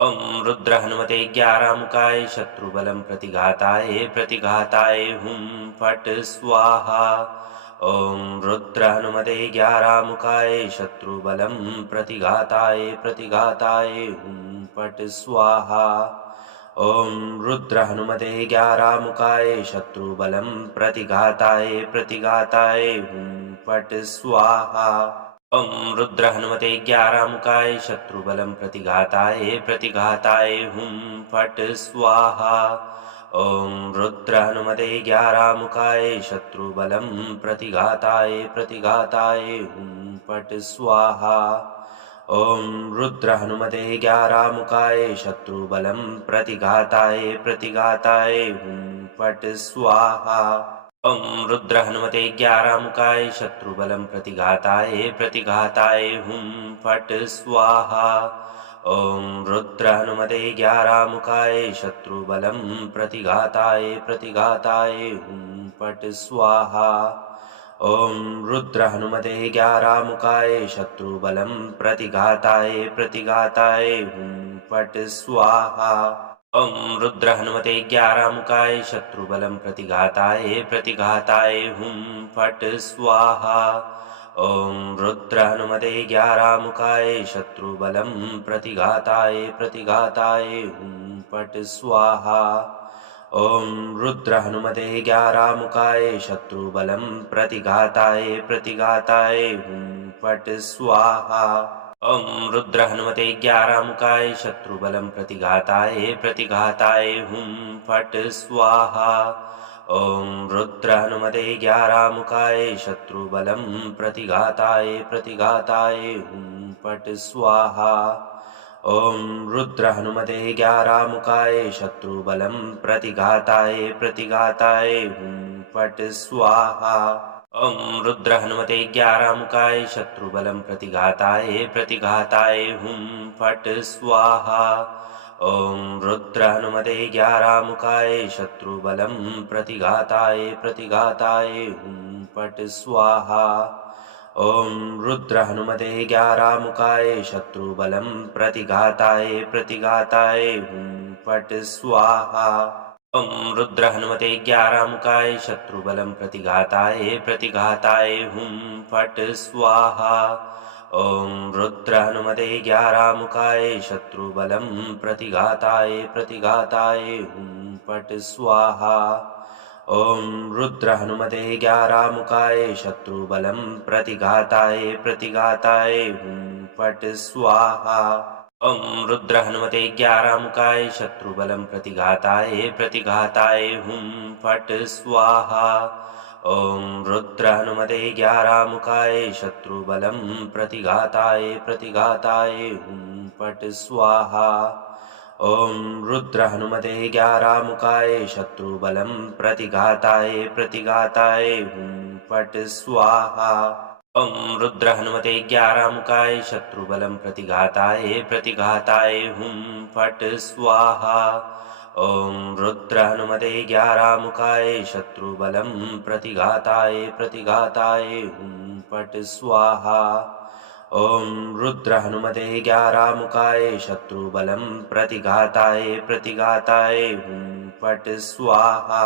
ॐ रुद्र हनुमते 11 मुखाय शत्रुबलं प्रतिघाताय प्रतिघाताय हुं फट् स्वाहा। ॐ रुद्र हनुमते 11 मुखाय शत्रुबलं प्रतिघाताय प्रतिघाताय हुं फट् स्वाहा। ॐ रुद्र हनुमते 11 मुखाय शत्रुबलं प्रतिघाताय प्रतिघाताय हुं फट् स्वाहा। ॐ रुद्र हनुमते 11 मुखाय शत्रुबलं प्रतिघाताय प्रतिघाताय हुं फट् स्वाहा। ॐ रुद्र हनुमते 11 मुखाय शत्रुबलं प्रतिघाताय प्रतिघाताय हुं फट् स्वाहा। ॐ रुद्र हनुमते 11 मुखाय शत्रुबलं प्रतिघाताय प्रतिघाताय हुं फट् स्वाहा। ॐ रुद्र हनुमते 11 मुखाय शत्रुबलं प्रतिघाताय प्रतिघाताय हुं फट् स्वाहा। ॐ रुद्र हनुमते ग्यारामुखाय शत्रुबलं प्रतिघाताय प्रतिघाताय हुं फट् स्वाहा। ॐ रुद्र हनुमते ग्यारामुखाय शत्रुबलं प्रतिघाताय प्रतिघाताय हुं फट् स्वाहा। ॐ रुद्र हनुमते ग्यारामुखाय शत्रुबलं प्रतिघाताय प्रतिघाताय हुं फट् स्वाहा। ॐ रुद्र हनुमते ग्यारामुखाय शत्रुबलं प्रतिघाताय प्रतिघाताय हुं फट् स्वाहा। ॐ रुद्र हनुमते ग्यारामुखाय शत्रुबलं प्रतिघाताय प्रतिघाताय हुं फट् स्वाहा। ॐ रुद्र हनुमते ग्यारामुखाय शत्रुबलं प्रतिघाताय प्रतिघाताय हुं फट् स्वाहा। ॐ रुद्र हनुमते ग्यारामुखाय शत्रुबलं प्रतिघाताय प्रतिघाताय हुं फट् स्वाहा। ॐ रुद्र हनुमते ग्यारामुखाय शत्रुबलं प्रतिघाताय प्रतिघाताय हुं फट् स्वाहा। ॐ रुद्र हनुमते ग्यारामुखाय शत्रुबलं प्रतिघाताय प्रतिघाताय हुं फट् स्वाहा। ॐ रुद्र हनुमते ग्यारामुखाय शत्रुबलं प्रतिघाताय प्रतिघाताय हुं फट् स्वाहा। ॐ रुद्र हनुमते ग्यारामुखाय शत्रुबलं प्रतिघाताय प्रतिघाताय हुं फट् स्वाहा। ॐ रुद्र हनुमते ग्यारामुखाय शत्रुबलं प्रतिघाताय प्रतिघाताय हुं फट् स्वाहा। ॐ रुद्र हनुमते ग्यारामुखाय शत्रुबलं प्रतिघाताय प्रतिघाताय हुं फट् स्वाहा। ॐ रुद्र हनुमते ग्यारामुखाय शत्रुबलं प्रतिघाताय प्रतिघाताय हुं फट् स्वाहा। ॐ रुद्र हनुमते ग्यारामुखाय शत्रुबलं प्रतिघाताय प्रतिघाताय हुं फट् स्वाहा। ॐ रुद्र हनुमते ग्यारामुखाय शत्रुबलं प्रतिघाताय प्रतिघाताय हुं फट् स्वाहा। ॐ रुद्र हनुमते ग्यारामुखाय शत्रुबलं प्रतिघाताय प्रतिघाताय हुं फट् स्वाहा। ॐ रुद्र हनुमते ग्यारामुखाय शत्रुबलं प्रतिघाताय प्रतिघाताय हुं फट् स्वाहा। ॐ रुद्र हनुमते ग्यारामुखाय शत्रुबलं प्रतिघाताय प्रतिघाताय हुं फट् स्वाहा। ॐ रुद्र हनुमते ग्यारामुखाय शत्रुबलं प्रतिघाताय प्रतिघाताय हुं फट् स्वाहा।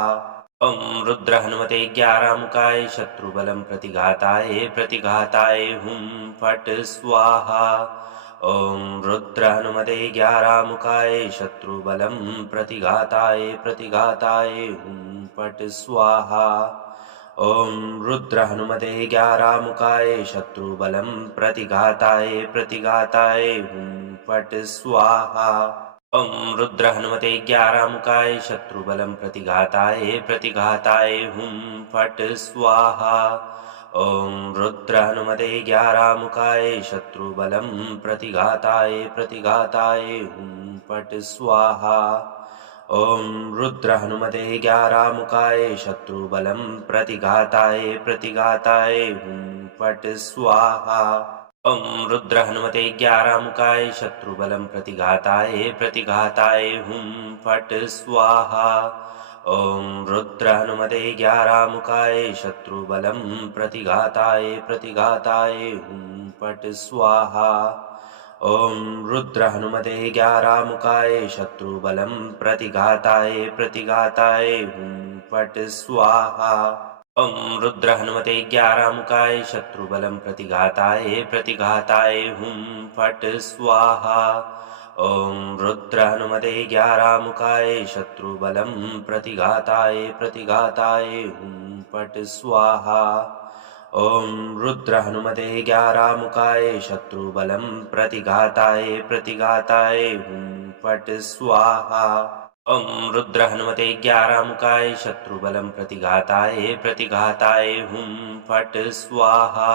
ॐ रुद्र हनुमते ग्यारामुखाय शत्रुबलं प्रतिघाताय प्रतिघाताय हुं फट् स्वाहा। ॐ रुद्र हनुमते ग्यारामुखाय शत्रुबलं प्रतिघाताय प्रतिघाताय हुं फट् स्वाहा। ॐ रुद्र हनुमते ग्यारामुखाय शत्रुबलं प्रतिघाताय प्रतिघाताय हुं फट् स्वाहा। ॐ रुद्र हनुमते ग्यारामुखाय शत्रुबलं प्रतिघाताय प्रतिघाताय हुं फट् स्वाहा। ॐ रुद्र हनुमते ग्यारामुखाय शत्रुबलं प्रतिघाताय प्रतिघाताय हुं फट् स्वाहा। ॐ रुद्र हनुमते ग्यारामुखाय शत्रुबलं प्रतिघाताय प्रतिघाताय हुं फट् स्वाहा। ॐ रुद्र हनुमते ग्यारामुखाय शत्रुबलं प्रतिघाताय प्रतिघाताय हुं फट् स्वाहा। ॐ रुद्र हनुमते ग्यारामुखाय शत्रुबलं प्रतिघाताय प्रतिघाताय हुं फट् स्वाहा। ॐ रुद्र हनुमते ग्यारामुखाय शत्रुबलं प्रतिघाताय प्रतिघाताय हुं फट् स्वाहा। ॐ रुद्र हनुमते ग्यारामुखाय शत्रुबलं प्रतिघाताय प्रतिघाताय हुं फट् स्वाहा। ॐ रुद्र हनुमते ग्यारामुखाय शत्रुबलं प्रतिघाताय प्रतिघाताय हुं फट् स्वाहा। ॐ रुद्र हनुमते ग्यारामुखाय शत्रुबलं प्रतिघाताय प्रतिघाताय हुं फट् स्वाहा। ॐ रुद्र हनुमते ग्यारामुखाय शत्रुबलं प्रतिघाताय प्रतिघाताय हुं फट् स्वाहा।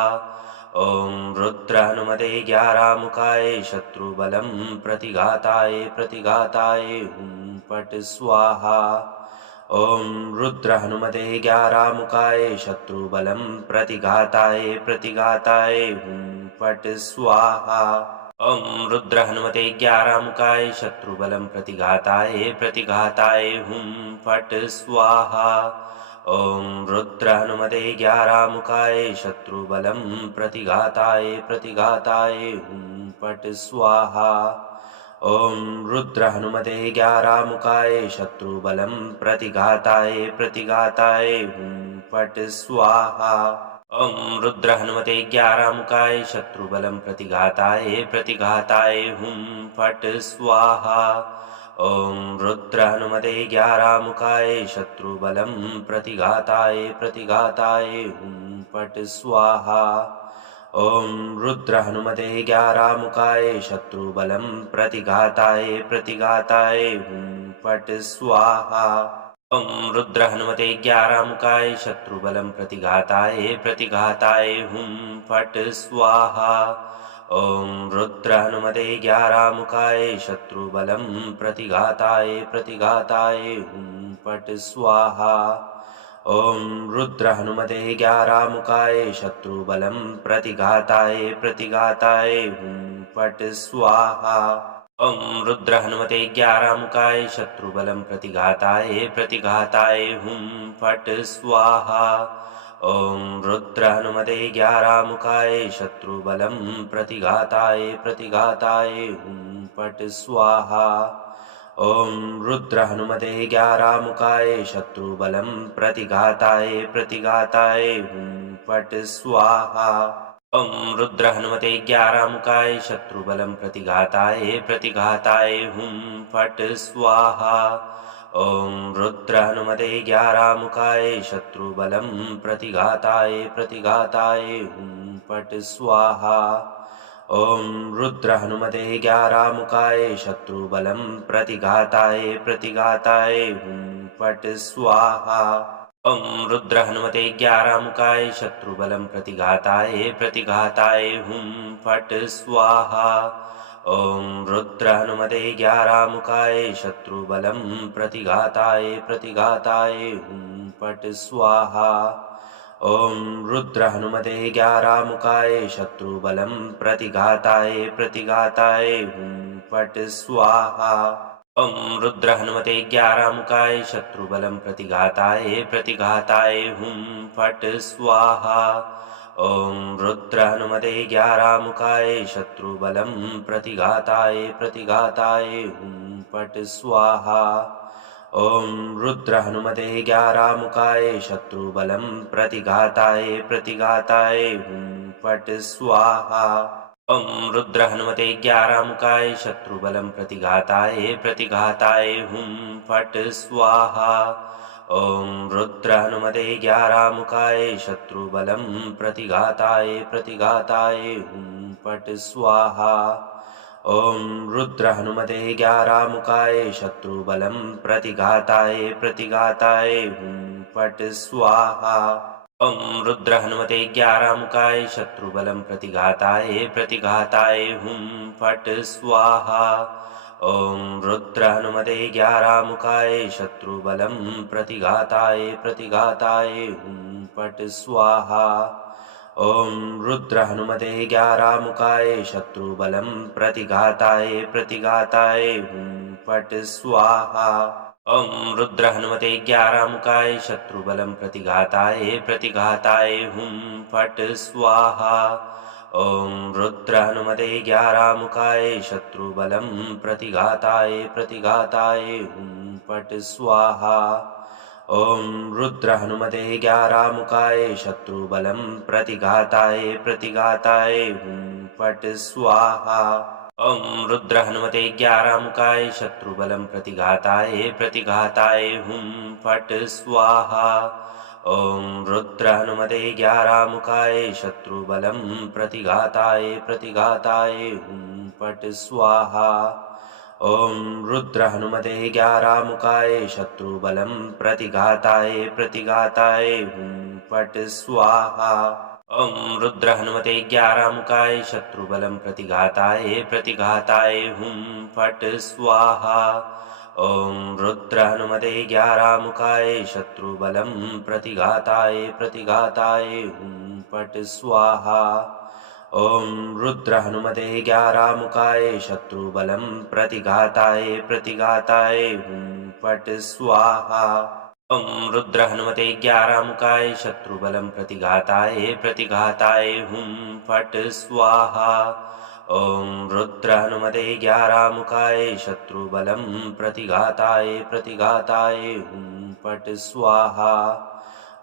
ॐ रुद्र हनुमते ग्यारामुखाय शत्रुबलं प्रतिघाताय प्रतिघाताय हुं फट् स्वाहा। ॐ रुद्र हनुमते ग्यारामुखाय शत्रुबलं प्रतिघाताय प्रतिघाताय हुं फट् स्वाहा। ॐ रुद्र हनुमते 11 मुखाय शत्रुबलं प्रतिघाताय हुं फट् स्वाहा। ॐ रुद्र हनुमते 11 मुखाय शत्रुबलं प्रतिघाताय हुं फट् स्वाहा। ॐ रुद्र हनुमते 11 मुखाय शत्रुबलं प्रतिघाताय हुं फट् स्वाहा। ॐ रुद्र हनुमते 11 मुखाय शत्रुबलं प्रतिघाताय हुं फट् स्वाहा। ॐ रुद्र हनुमते 11 मुखाय शत्रुबलं प्रतिघाताय हुं फट् स्वाहा। ॐ रुद्र हनुमते 11 मुखाय शत्रुबलं प्रतिघाताय हुं फट् स्वाहा। ॐ रुद्र हनुमते 11 मुखाय शत्रुबलं प्रतिघाताय हुं फट् स्वाहा। ॐ रुद्र हनुमते 11 मुखाय शत्रुबलं प्रतिघाताय हुं फट् स्वाहा। ॐ रुद्र हनुमते 11 मुखाय शत्रुबलं प्रतिघाताय हुं फट् स्वाहा। ॐ रुद्र हनुमते 11 मुखाय शत्रुबलं प्रतिघाताय हुं फट् स्वाहा। ॐ रुद्र हनुमते 11 मुखाय शत्रुबलं प्रतिघाताय हुं फट् स्वाहा। ॐ रुद्र हनुमते 11 मुखाय शत्रुबलं प्रतिघाताय हुं फट् स्वाहा। ॐ रुद्र हनुमते 11 मुखाय शत्रुबलं प्रतिघाताय हुं फट् स्वाहा। ॐ रुद्र हनुमते 11 मुखाय शत्रुबलं प्रतिघाताय हुं फट् स्वाहा। ॐ रुद्र हनुमते 11 मुखाय शत्रुबलं प्रतिघाताय हुं फट् स्वाहा। ॐ रुद्र हनुमते 11 मुखाय शत्रुबलं प्रतिघाताय हुं फट् स्वाहा। ॐ रुद्र हनुमते 11 मुखाय शत्रुबलं प्रतिघाताय हुं फट् स्वाहा। ॐ रुद्र हनुमते 11 मुखाय शत्रुबलं प्रतिघाताय हुं फट् स्वाहा। ॐ रुद्र हनुमते 11 मुखाय शत्रुबलं प्रतिघाताय हुं फट् स्वाहा। ॐ रुद्र हनुमते 11 मुखाय शत्रुबलं प्रतिघाताय हुं फट् स्वाहा। ॐ रुद्र हनुमते 11 मुखाय शत्रुबलं प्रतिघाताय हुं फट् स्वाहा। ॐ रुद्र हनुमते 11 मुखाय शत्रुबलं प्रतिघाताय हुं फट् स्वाहा। ॐ रुद्र हनुमते 11 मुखाय शत्रुबलं प्रतिघाताय हुं फट् स्वाहा। ॐ रुद्र हनुमते 11 मुखाय शत्रुबलं प्रतिघाताय हुं फट् स्वाहा। ॐ रुद्र हनुमते 11 मुखाय शत्रुबलं प्रतिघाताय हुं फट् स्वाहा। ॐ रुद्र हनुमते 11 मुखाय शत्रुबलं प्रतिघाताय हुं फट् स्वाहा। ॐ रुद्र हनुमते 11 मुखाय शत्रुबलं प्रतिघाताय हुं फट् स्वाहा। ॐ रुद्र हनुमते 11 मुखाय शत्रुबलं प्रतिघाताय हुं फट् स्वाहा। ॐ रुद्र हनुमते 11 मुखाय शत्रुबलं प्रतिघाताय हुं फट् स्वाहा। ॐ रुद्र हनुमते 11 मुखाय शत्रुबलं प्रतिघाताय हुं फट् स्वाहा। ॐ रुद्र हनुमते 11 मुखाय शत्रुबलं प्रतिघाताय हुं फट् स्वाहा। ॐ रुद्र हनुमते 11 मुखाय शत्रुबलं प्रतिघाताय हुं फट् स्वाहा। ॐ रुद्र हनुमते 11 मुखाय शत्रुबलं प्रतिघाताय हुं फट् स्वाहा। ॐ रुद्र हनुमते 11 मुखाय शत्रुबलं प्रतिघाताय हुं फट् स्वाहा। ॐ रुद्र हनुमते 11 मुखाय शत्रुबलं प्रतिघाताय हुं फट् स्वाहा। ॐ रुद्र हनुमते ग्यारामुखाय शत्रुबलं प्रतिघाताय हुं फट् स्वाहा। ॐ रुद्र हनुमते ग्यारामुखाय शत्रुबलं प्रतिघाताय हुं फट् स्वाहा। ॐ रुद्र हनुमते ग्यारामुखाय शत्रुबलं प्रतिघाताय हुं फट् स्वाहा।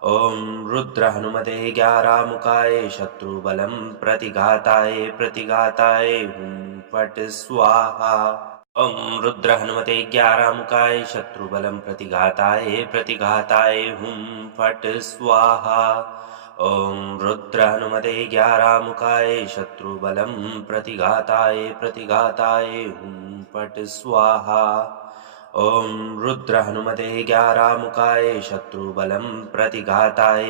ॐ रुद्र हनुमते ग्यारामुखाय शत्रुबलं प्रतिघाताय हुं फट् स्वाहा। ॐ रुद्र हनुमते ग्यारामुखाय शत्रुबलं प्रतिघाताय हुं फट् स्वाहा। ॐ रुद्र हनुमते ग्यारामुखाय शत्रुबलं प्रतिघाताय हुं फट् स्वाहा। ॐ रुद्र हनुमते ग्यारामुखाय शत्रुबलं प्रतिघाताय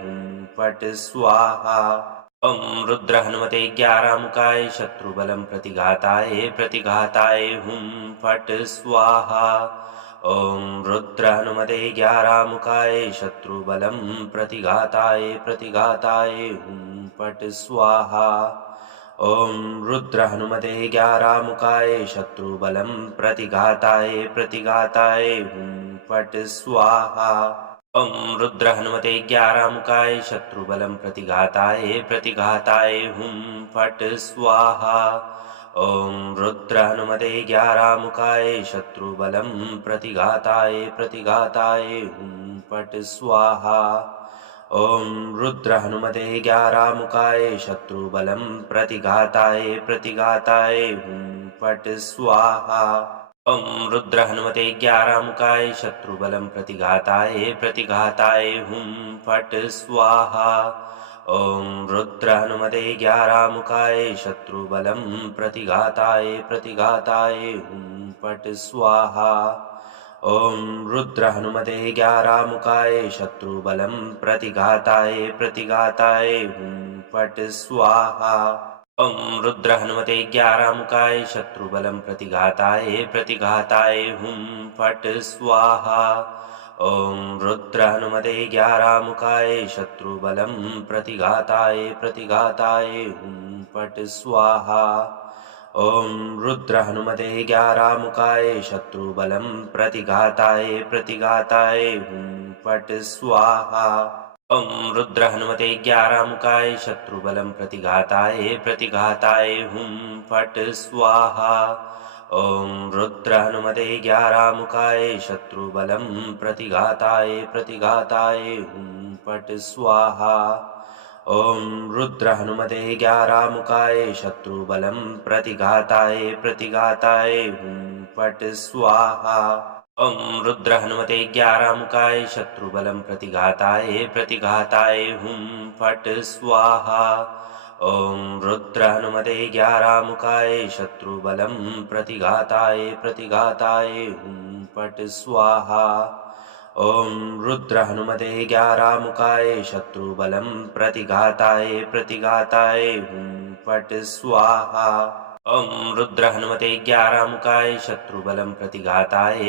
हुं फट् स्वाहा। ॐ रुद्र हनुमते ग्यारामुखाय शत्रुबलं प्रतिघाताय हुं फट् स्वाहा। ॐ रुद्र हनुमते ग्यारामुखाय शत्रुबलं प्रतिघाताय हुं फट् स्वाहा। ॐ रुद्र हनुमते ग्यारामुखाय शत्रुबलं प्रतिघाताय हुं फट् स्वाहा। ॐ रुद्र हनुमते ग्यारामुखाय शत्रुबलं प्रतिघाताय हुं फट् स्वाहा। ॐ रुद्र हनुमते ग्यारामुखाय शत्रुबलं प्रतिघाताय हुं फट् स्वाहा। ॐ रुद्र हनुमते ग्यारामुखाय शत्रुबलं प्रतिघाताय हुं फट् स्वाहा। ॐ रुद्र हनुमते ग्यारामुखाय शत्रुबलं प्रतिघाताय हुं फट् स्वाहा। ॐ रुद्र हनुमते ग्यारामुखाय शत्रुबलं प्रतिघाताय हुं फट् स्वाहा। ॐ रुद्र हनुमते ग्यारामुखाय शत्रुबलं प्रतिघाताय हुं फट् स्वाहा। ॐ रुद्र हनुमते ग्यारामुखाय शत्रुबलं प्रतिघाताय हुं फट् स्वाहा। ॐ रुद्र हनुमते ग्यारामुखाय शत्रुबलं प्रतिघाताय हुं फट् स्वाहा। ॐ रुद्र हनुमते ग्यारामुखाय शत्रुबलं प्रतिघाताय हुं फट् स्वाहा। ॐ रुद्र हनुमते ग्यारामुखाय शत्रुबलं प्रतिघाताय हुं फट् स्वाहा। ॐ रुद्र हनुमते ग्यारामुखाय शत्रुबलं प्रतिघाताय हुं फट् स्वाहा। ॐ रुद्र हनुमते ग्यारामुखाय शत्रुबलं प्रतिघाताय हुं फट् स्वाहा। ॐ रुद्र हनुमते ग्यारामुखाय शत्रुबलं प्रतिघाताय हुं फट् स्वाहा। ॐ रुद्र हनुमते ग्यारामुखाय शत्रुबलं प्रतिघाताय हुं फट् स्वाहा। ॐ रुद्र हनुमते ग्यारामुखाय शत्रुबलं प्रतिघाताय हुं फट् स्वाहा। ॐ रुद्र हनुमते ग्यारामुखाय शत्रुबलं प्रतिघाताय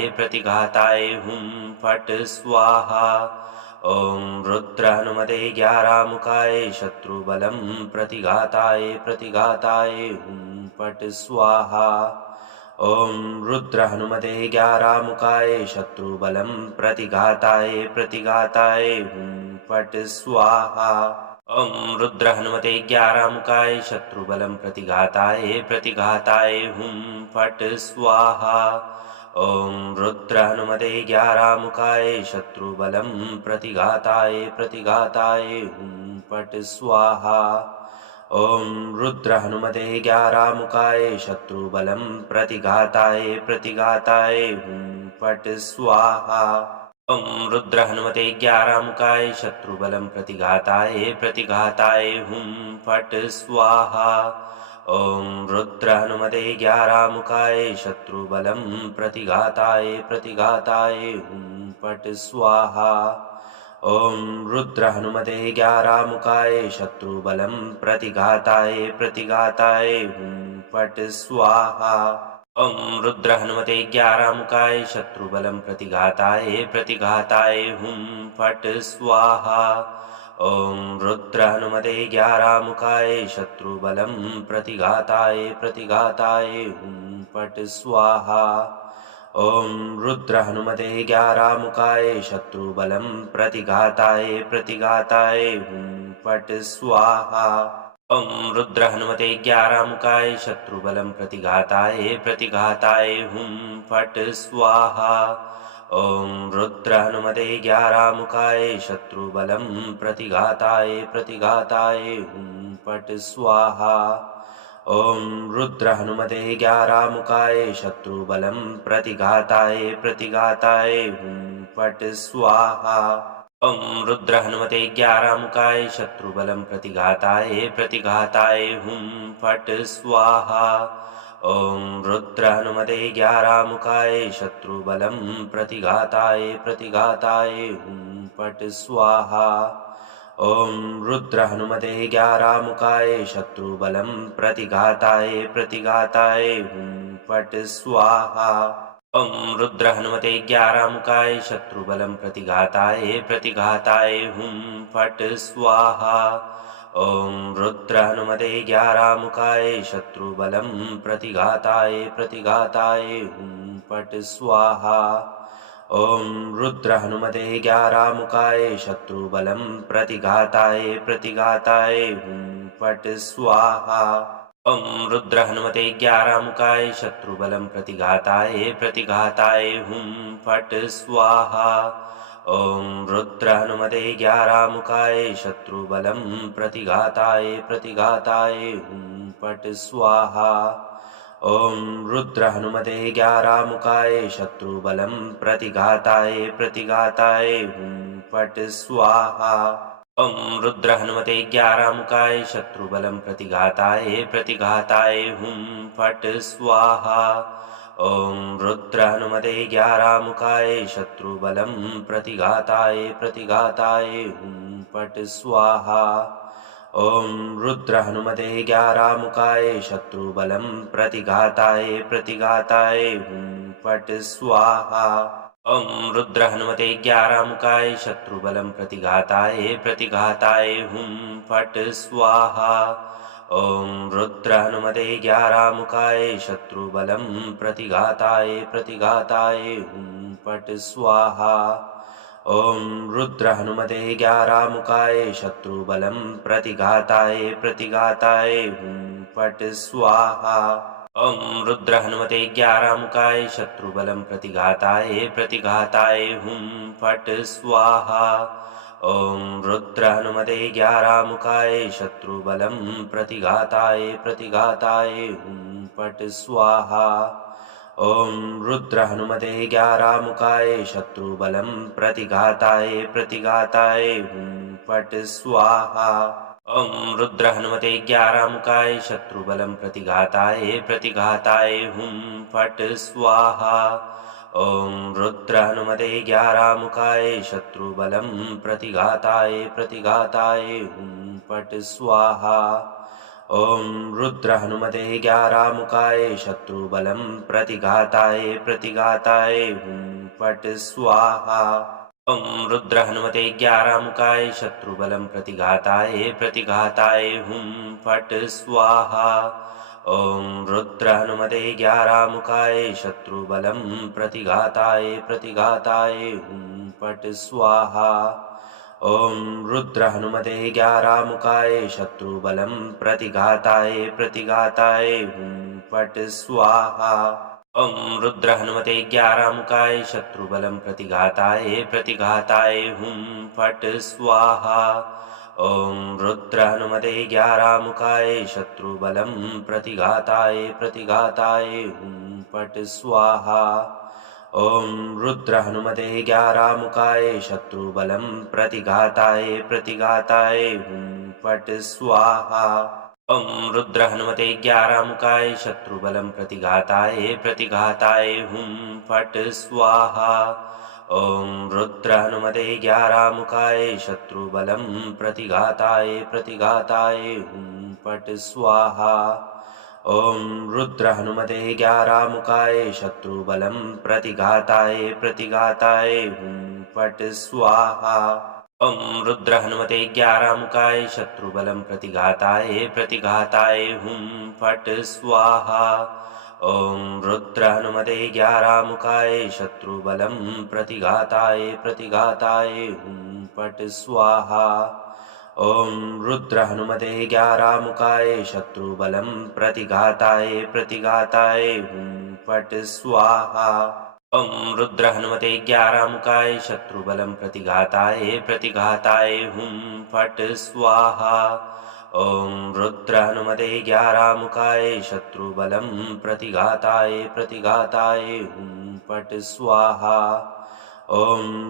हुं फट् स्वाहा। ॐ रुद्र हनुमते ग्यारामुखाय शत्रुबलं प्रतिघाताय हुं फट् स्वाहा। ॐ रुद्र हनुमते ग्यारामुखाय शत्रुबलं प्रतिघाताय हुं फट् स्वाहा। ॐ रुद्र हनुमते ग्यारामुखाय शत्रुबलं प्रतिघाताय हुं फट् स्वाहा। ॐ रुद्र हनुमते ग्यारामुखाय शत्रुबलं प्रतिघाताय हुं फट् स्वाहा। ॐ रुद्र हनुमते ग्यारामुखाय शत्रुबलं प्रतिघाताय हुं फट् स्वाहा। ॐ रुद्र हनुमते ग्यारामुखाय शत्रुबलं प्रतिघाताय हुं फट् स्वाहा। ॐ रुद्र हनुमते ग्यारामुखाय शत्रुबलं प्रतिघाताय हुं फट् स्वाहा। ॐ रुद्र हनुमते ग्यारामुखाय शत्रुबलं प्रतिघाताय हुं फट् स्वाहा। ॐ रुद्र हनुमते ग्यारामुखाय शत्रुबलं प्रतिघाताय हुं फट् स्वाहा। ॐ रुद्र हनुमते 11 मुखाय शत्रुबलं प्रतिघाताय हुं फट् स्वाहा। ॐ रुद्र हनुमते 11 मुखाय शत्रुबलं प्रतिघाताय हुं फट् स्वाहा। ॐ रुद्र हनुमते 11 मुखाय शत्रुबलं प्रतिघाताय हुं फट् स्वाहा। ॐ रुद्र हनुमते 11 मुखाय शत्रुबलं प्रतिघाताय हुं फट् स्वाहा। ॐ रुद्र हनुमते 11 मुखाय शत्रुबलं प्रतिघाताय हुं फट् स्वाहा। ॐ रुद्र हनुमते 11 मुखाय शत्रुबलं प्रतिघाताय हुं फट् स्वाहा। ॐ रुद्र हनुमते 11 मुखाय शत्रुबलं प्रतिघाताय हुं फट् स्वाहा। ॐ रुद्र हनुमते 11 मुखाय शत्रुबलं प्रतिघाताय हुं फट् स्वाहा। ॐ रुद्र हनुमते 11 मुखाय शत्रुबलं प्रतिघाताय हुं फट् स्वाहा। ॐ रुद्र हनुमते 11 मुखाय शत्रुबलं प्रतिघाताय हुं फट् स्वाहा। ॐ रुद्र हनुमते 11 मुखाय शत्रुबलं प्रतिघाताय हुं फट् स्वाहा। ॐ रुद्र हनुमते 11 मुखाय शत्रुबलं प्रतिघाताय हुं फट् स्वाहा। ॐ रुद्र हनुमते 11 मुखाय शत्रुबलं प्रतिघाताय हुं फट् स्वाहा। ॐ रुद्र हनुमते 11 मुखाय शत्रुबलं प्रतिघाताय हुं फट् स्वाहा। ॐ रुद्र हनुमते 11 मुखाय शत्रुबलं प्रतिघाताय हुं फट् स्वाहा। ॐ रुद्र हनुमते 11 मुखाय शत्रुबलं प्रतिघाताय हुं फट् स्वाहा। ॐ रुद्र हनुमते 11 मुखाय शत्रुबलं प्रतिघाताय हुं फट् स्वाहा। ॐ रुद्र हनुमते 11 मुखाय शत्रुबलं प्रतिघाताय हुं फट् स्वाहा। ॐ रुद्र हनुमते 11 मुखाय शत्रुबलं प्रतिघाताय हुं फट् स्वाहा। ॐ रुद्र हनुमते 11 मुखाय शत्रुबलं प्रतिघाताय हुं फट् स्वाहा। ॐ रुद्र हनुमते 11 मुखाय शत्रुबलं प्रतिघाताय हुं फट् स्वाहा। ॐ रुद्र हनुमते 11 मुखाय शत्रुबलं प्रतिघाताय हुं फट् स्वाहा। ॐ रुद्र हनुमते 11 मुखाय शत्रुबलं प्रतिघाताय हुं फट् स्वाहा। ॐ रुद्र हनुमते 11 मुखाय शत्रुबलं प्रतिघाताय हुं फट् स्वाहा। ॐ रुद्र हनुमते 11 मुखाय शत्रुबलं प्रतिघाताय हुं फट् स्वाहा। ॐ रुद्र हनुमते 11 मुखाय शत्रुबलं प्रतिघाताय हुं फट् स्वाहा। ॐ रुद्र हनुमते 11 मुखाय शत्रुबलं प्रतिघाताय हुं फट् स्वाहा। ॐ रुद्र हनुमते 11 मुखाय शत्रुबलं प्रतिघाताय हुं फट् स्वाहा। ॐ रुद्र हनुमते 11 मुखाय शत्रुबलं प्रतिघाताय हुं फट् स्वाहा। ॐ रुद्र हनुमते 11 मुखाय शत्रुबलं प्रतिघाताय हुं फट् स्वाहा। ॐ रुद्र हनुमते 11 मुखाय शत्रुबलं प्रतिघाताय हुं फट् स्वाहा। ॐ रुद्र हनुमते 11 मुखाय शत्रुबलं प्रतिघाताय हुं फट् स्वाहा। ॐ रुद्र हनुमते 11 मुखाय शत्रुबलं प्रतिघाताय हुं फट् स्वाहा। ॐ रुद्र हनुमते 11 मुखाय शत्रुबलं प्रतिघाताय हुं फट् स्वाहा। ॐ रुद्र हनुमते 11 मुखाय शत्रुबलं प्रतिघाताय हुं फट् स्वाहा। ॐ रुद्र हनुमते 11 मुखाय शत्रुबलं प्रतिघाताय हुं फट् स्वाहा। ॐ रुद्र हनुमते 11 मुखाय शत्रुबलं प्रतिघाताय हुं फट् स्वाहा। ॐ रुद्र हनुमते 11 मुखाय शत्रुबलं प्रतिघाताय हुं फट् स्वाहा। ॐ रुद्र हनुमते 11 मुखाय शत्रुबलं प्रतिघाताय हुं फट् स्वाहा। ॐ रुद्र हनुमते 11 मुखाय शत्रुबलं प्रतिघाताय हुं फट् स्वाहा। ॐ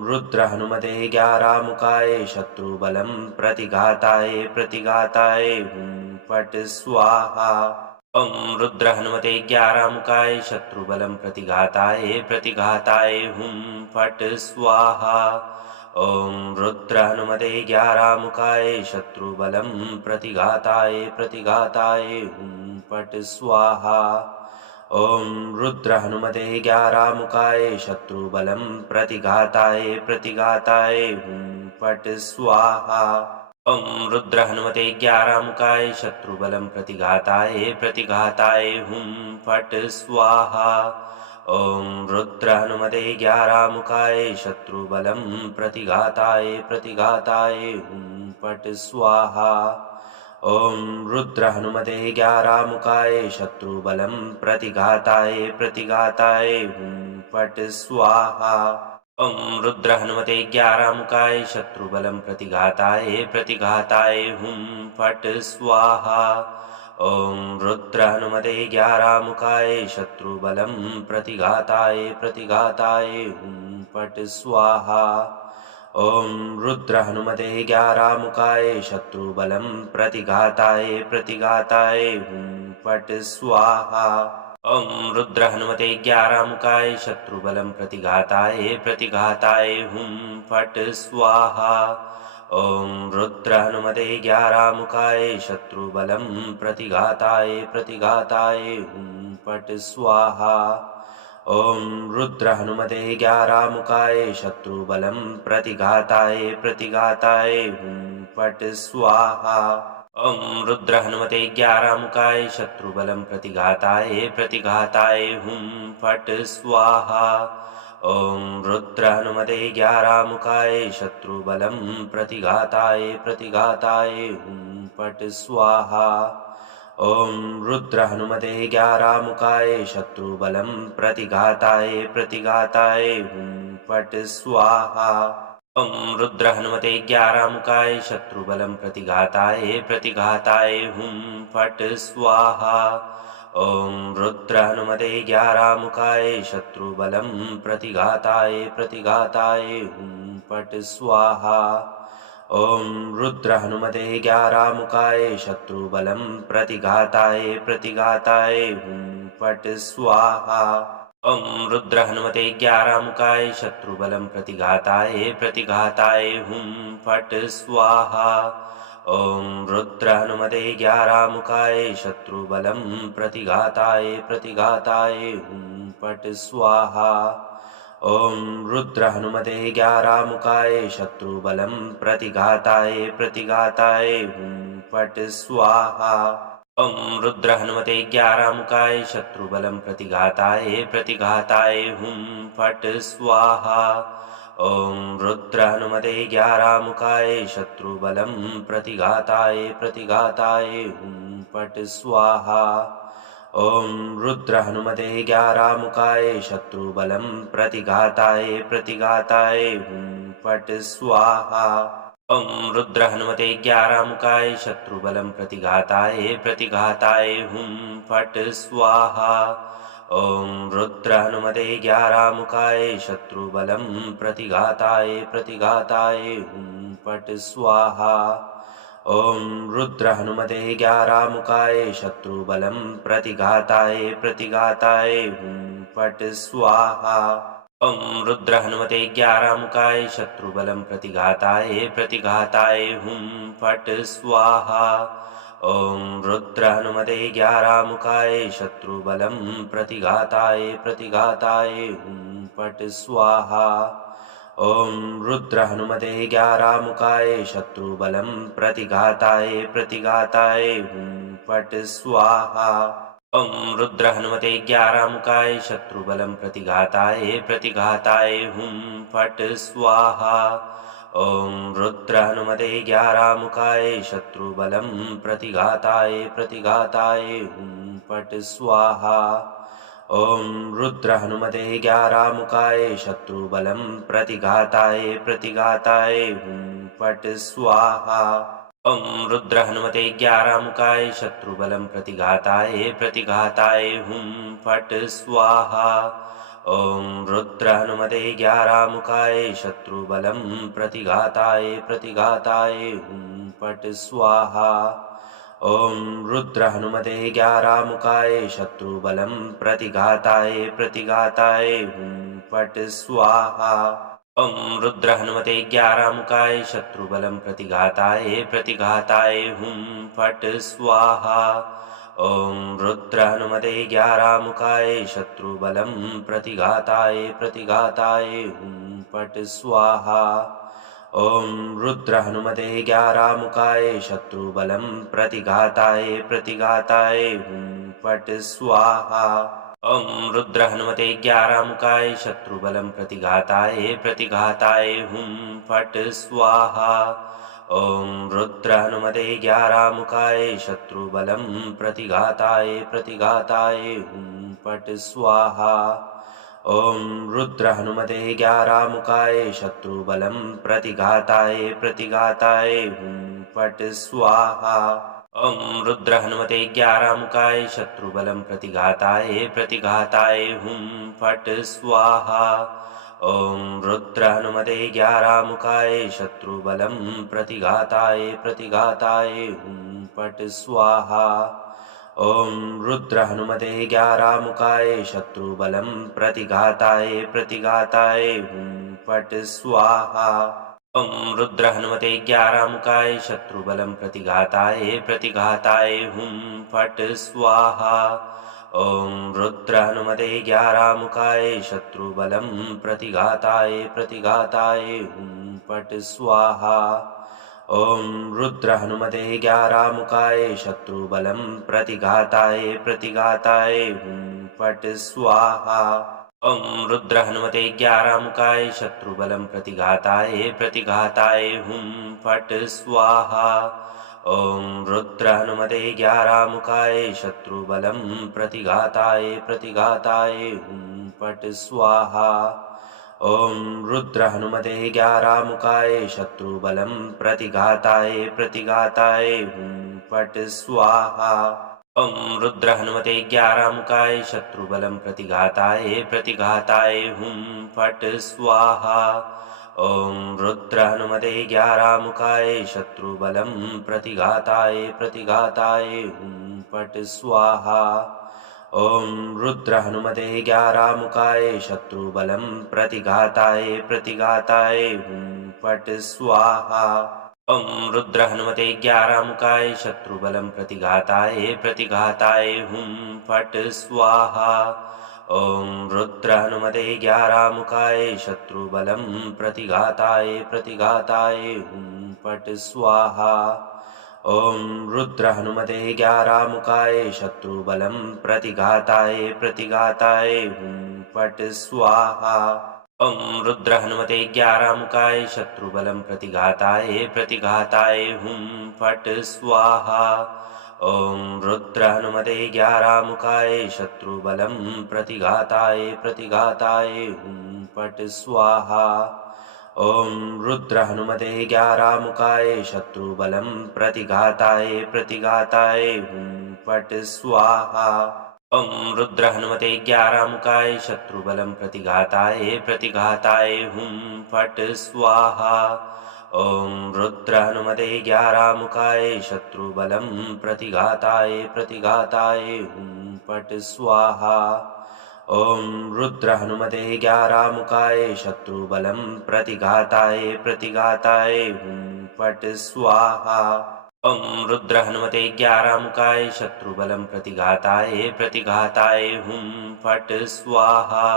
रुद्र हनुमते 11 मुखाय शत्रुबलं प्रतिघाताय हुं फट् स्वाहा। ॐ रुद्र हनुमते 11 मुखाय शत्रुबलं प्रतिघाताय हुं फट् स्वाहा। ॐ रुद्र हनुमते 11 मुखाय शत्रुबलं प्रतिघाताय हुं फट् स्वाहा। ॐ रुद्र हनुमते 11 मुखाय शत्रुबलं प्रतिघाताय हुं फट् स्वाहा। ॐ रुद्र हनुमते 11 मुखाय शत्रुबलं प्रतिघाताय हुं फट् स्वाहा। ॐ रुद्र हनुमते 11 मुखाय शत्रुबलं प्रतिघाताय हुं फट् स्वाहा। ॐ रुद्र हनुमते 11 मुखाय शत्रुबलं प्रतिघाताय हुं फट् स्वाहा। ॐ रुद्र हनुमते 11 मुखाय शत्रुबलं प्रतिघाताय हुं फट् स्वाहा। ॐ रुद्र हनुमते 11 मुखाय शत्रुबलं प्रतिघाताय हुं फट् स्वाहा। ॐ रुद्र हनुमते 11 मुखाय शत्रुबलं प्रतिघाताय हुं फट् स्वाहा। ॐ रुद्र हनुमते 11 मुखाय शत्रुबलं प्रतिघाताय हुं फट् स्वाहा। ॐ रुद्र हनुमते 11 मुखाय शत्रुबलं प्रतिघाताय हुं फट् स्वाहा। ॐ रुद्र हनुमते 11 मुखाय शत्रुबलं प्रतिघाताय हुं फट् स्वाहा। ॐ रुद्र हनुमते 11 मुखाय शत्रुबलं प्रतिघाताय हुं फट् स्वाहा। ॐ रुद्र हनुमते 11 मुखाय शत्रुबलं प्रतिघाताय हुं फट् स्वाहा। ॐ रुद्र हनुमते 11 मुखाय शत्रुबलं प्रतिघाताय हुं फट् स्वाहा। ॐ रुद्र हनुमते 11 मुखाय शत्रुबलं प्रतिघाताय हुं फट् स्वाहा। ॐ रुद्र हनुमते 11 मुखाय शत्रुबलं प्रतिघाताय हुं फट् स्वाहा। ॐ रुद्र हनुमते 11 मुखाय शत्रुबलं प्रतिघाताय हुं फट् स्वाहा। ॐ रुद्र हनुमते 11 मुखाय शत्रुबलं प्रतिघाताय हुं फट् स्वाहा। ॐ रुद्र हनुमते 11 मुखाय शत्रुबलं प्रतिघाताय हुं फट् स्वाहा। ॐ रुद्र हनुमते 11 मुखाय शत्रुबलं प्रतिघाताय हुं फट् स्वाहा। ॐ रुद्र हनुमते 11 मुखाय शत्रुबलं प्रतिघाताय हुं फट् स्वाहा। ॐ रुद्र हनुमते 11 मुखाय शत्रुबलं प्रतिघाताय हुं फट् स्वाहा। ॐ रुद्र हनुमते 11 मुखाय शत्रुबलं प्रतिघाताय हुं फट् स्वाहा। ॐ रुद्र हनुमते 11 मुखाय शत्रुबलं प्रतिघाताय हुं फट् स्वाहा। ॐ रुद्र हनुमते 11 मुखाय शत्रुबलं प्रतिघाताय हुं फट् स्वाहा। ॐ रुद्र हनुमते 11 मुखाय शत्रुबलं प्रतिघाताय हुं फट् स्वाहा। ॐ रुद्र हनुमते 11 मुखाय शत्रुबलं प्रतिघाताय हुं फट् स्वाहा। ॐ रुद्र हनुमते 11 मुखाय शत्रुबलं प्रतिघाताय हुं फट् स्वाहा। ॐ रुद्र हनुमते ग्यारामुखाय शत्रुबलं प्रतिघाताय हुं फट् स्वाहा। ॐ रुद्र हनुमते ग्यारामुखाय शत्रुबलं प्रतिघाताय हुं फट् स्वाहा। ॐ रुद्र हनुमते ग्यारामुखाय शत्रुबलं प्रतिघाताय हुं फट् स्वाहा। ॐ रुद्र हनुमते ग्यारामुखाय शत्रुबलं प्रतिघाताय हुं फट् स्वाहा। ॐ रुद्र हनुमते ग्यारामुखाय शत्रुबलं प्रतिघाताय हुं फट् स्वाहा। ॐ रुद्र हनुमते ग्यारामुखाय शत्रुबलं प्रतिघाताय हुं फट् स्वाहा। ॐ रुद्र हनुमते ग्यारामुखाय शत्रुबलं प्रतिघाताय हुं फट् स्वाहा। ॐ रुद्र हनुमते ग्यारामुखाय शत्रुबलं प्रतिघाताय हुं फट् स्वाहा। ॐ रुद्र हनुमते ग्यारामुखाय शत्रुबलं प्रतिघाताय हुं फट् स्वाहा। ॐ रुद्र हनुमते ग्यारामुखाय शत्रुबलं प्रतिघाताय हुं फट् स्वाहा। ॐ रुद्र हनुमते ग्यारामुखाय शत्रुबलं प्रतिघाताय हुं फट् स्वाहा। ॐ रुद्र हनुमते ग्यारामुखाय शत्रुबलं प्रतिघाताय हुं फट् स्वाहा। ॐ रुद्र हनुमते ग्यारामुखाय शत्रुबलं प्रतिघाताय हुं फट् स्वाहा। ॐ रुद्र हनुमते ग्यारामुखाय शत्रुबलं प्रतिघाताय हुं फट् स्वाहा। ॐ रुद्र हनुमते ग्यारामुखाय शत्रुबलं प्रतिघाताय हुं फट् स्वाहा। ॐ रुद्र हनुमते ग्यारामुखाय शत्रुबलं प्रतिघाताय हुं फट् स्वाहा। ॐ रुद्र हनुमते ग्यारामुखाय शत्रुबलं प्रतिघाताय हुं फट् स्वाहा। ॐ रुद्र हनुमते ग्यारामुखाय शत्रुबलं प्रतिघाताय हुं फट् स्वाहा। ॐ रुद्र हनुमते ग्यारामुखाय शत्रुबलं प्रतिघाताय हुं फट् स्वाहा। ॐ रुद्र हनुमते ग्यारामुखाय शत्रुबलं प्रतिघाताय हुं फट् स्वाहा। ॐ रुद्र हनुमते ग्यारामुखाय शत्रुबलं प्रतिघाताय हुं फट् स्वाहा। ॐ रुद्र हनुमते ग्यारामुखाय शत्रुबलं प्रतिघाताय हुं फट् स्वाहा। ॐ रुद्र हनुमते ग्यारामुखाय शत्रुबलं प्रतिघाताय हुं फट् स्वाहा। ॐ रुद्र हनुमते ग्यारामुखाय शत्रुबलं प्रतिघाताय हुं फट् स्वाहा। ॐ रुद्र हनुमते ग्यारामुखाय शत्रुबलं प्रतिघाताय हुं फट् स्वाहा। ॐ रुद्र हनुमते ग्यारामुखाय शत्रुबलं प्रतिघाताय हुं फट् स्वाहा। ॐ रुद्र हनुमते ग्यारामुखाय शत्रुबलं प्रतिघाताय हुं फट् स्वाहा। ॐ रुद्र हनुमते ग्यारामुखाय शत्रुबलं प्रतिघाताय हुं फट् स्वाहा। ॐ रुद्र हनुमते ग्यारामुखाय शत्रुबलं प्रतिघाताय हुं फट् स्वाहा। ॐ रुद्र हनुमते ग्यारामुखाय शत्रुबलं प्रतिघाताय हुं फट् स्वाहा। ॐ रुद्र हनुमते ग्यारामुखाय शत्रुबलं प्रतिघाताय हुं फट् स्वाहा। ॐ रुद्र हनुमते ग्यारामुखाय शत्रुबलं प्रतिघाताय हुं फट् स्वाहा। ॐ रुद्र हनुमते ग्यारामुखाय शत्रुबलं प्रतिघाताय हुं फट् स्वाहा। ॐ रुद्र हनुमते ग्यारामुखाय शत्रुबलं प्रतिघाताय हुं फट् स्वाहा। ॐ रुद्र हनुमते ग्यारामुखाय शत्रुबलं प्रतिघाताय हुं फट् स्वाहा।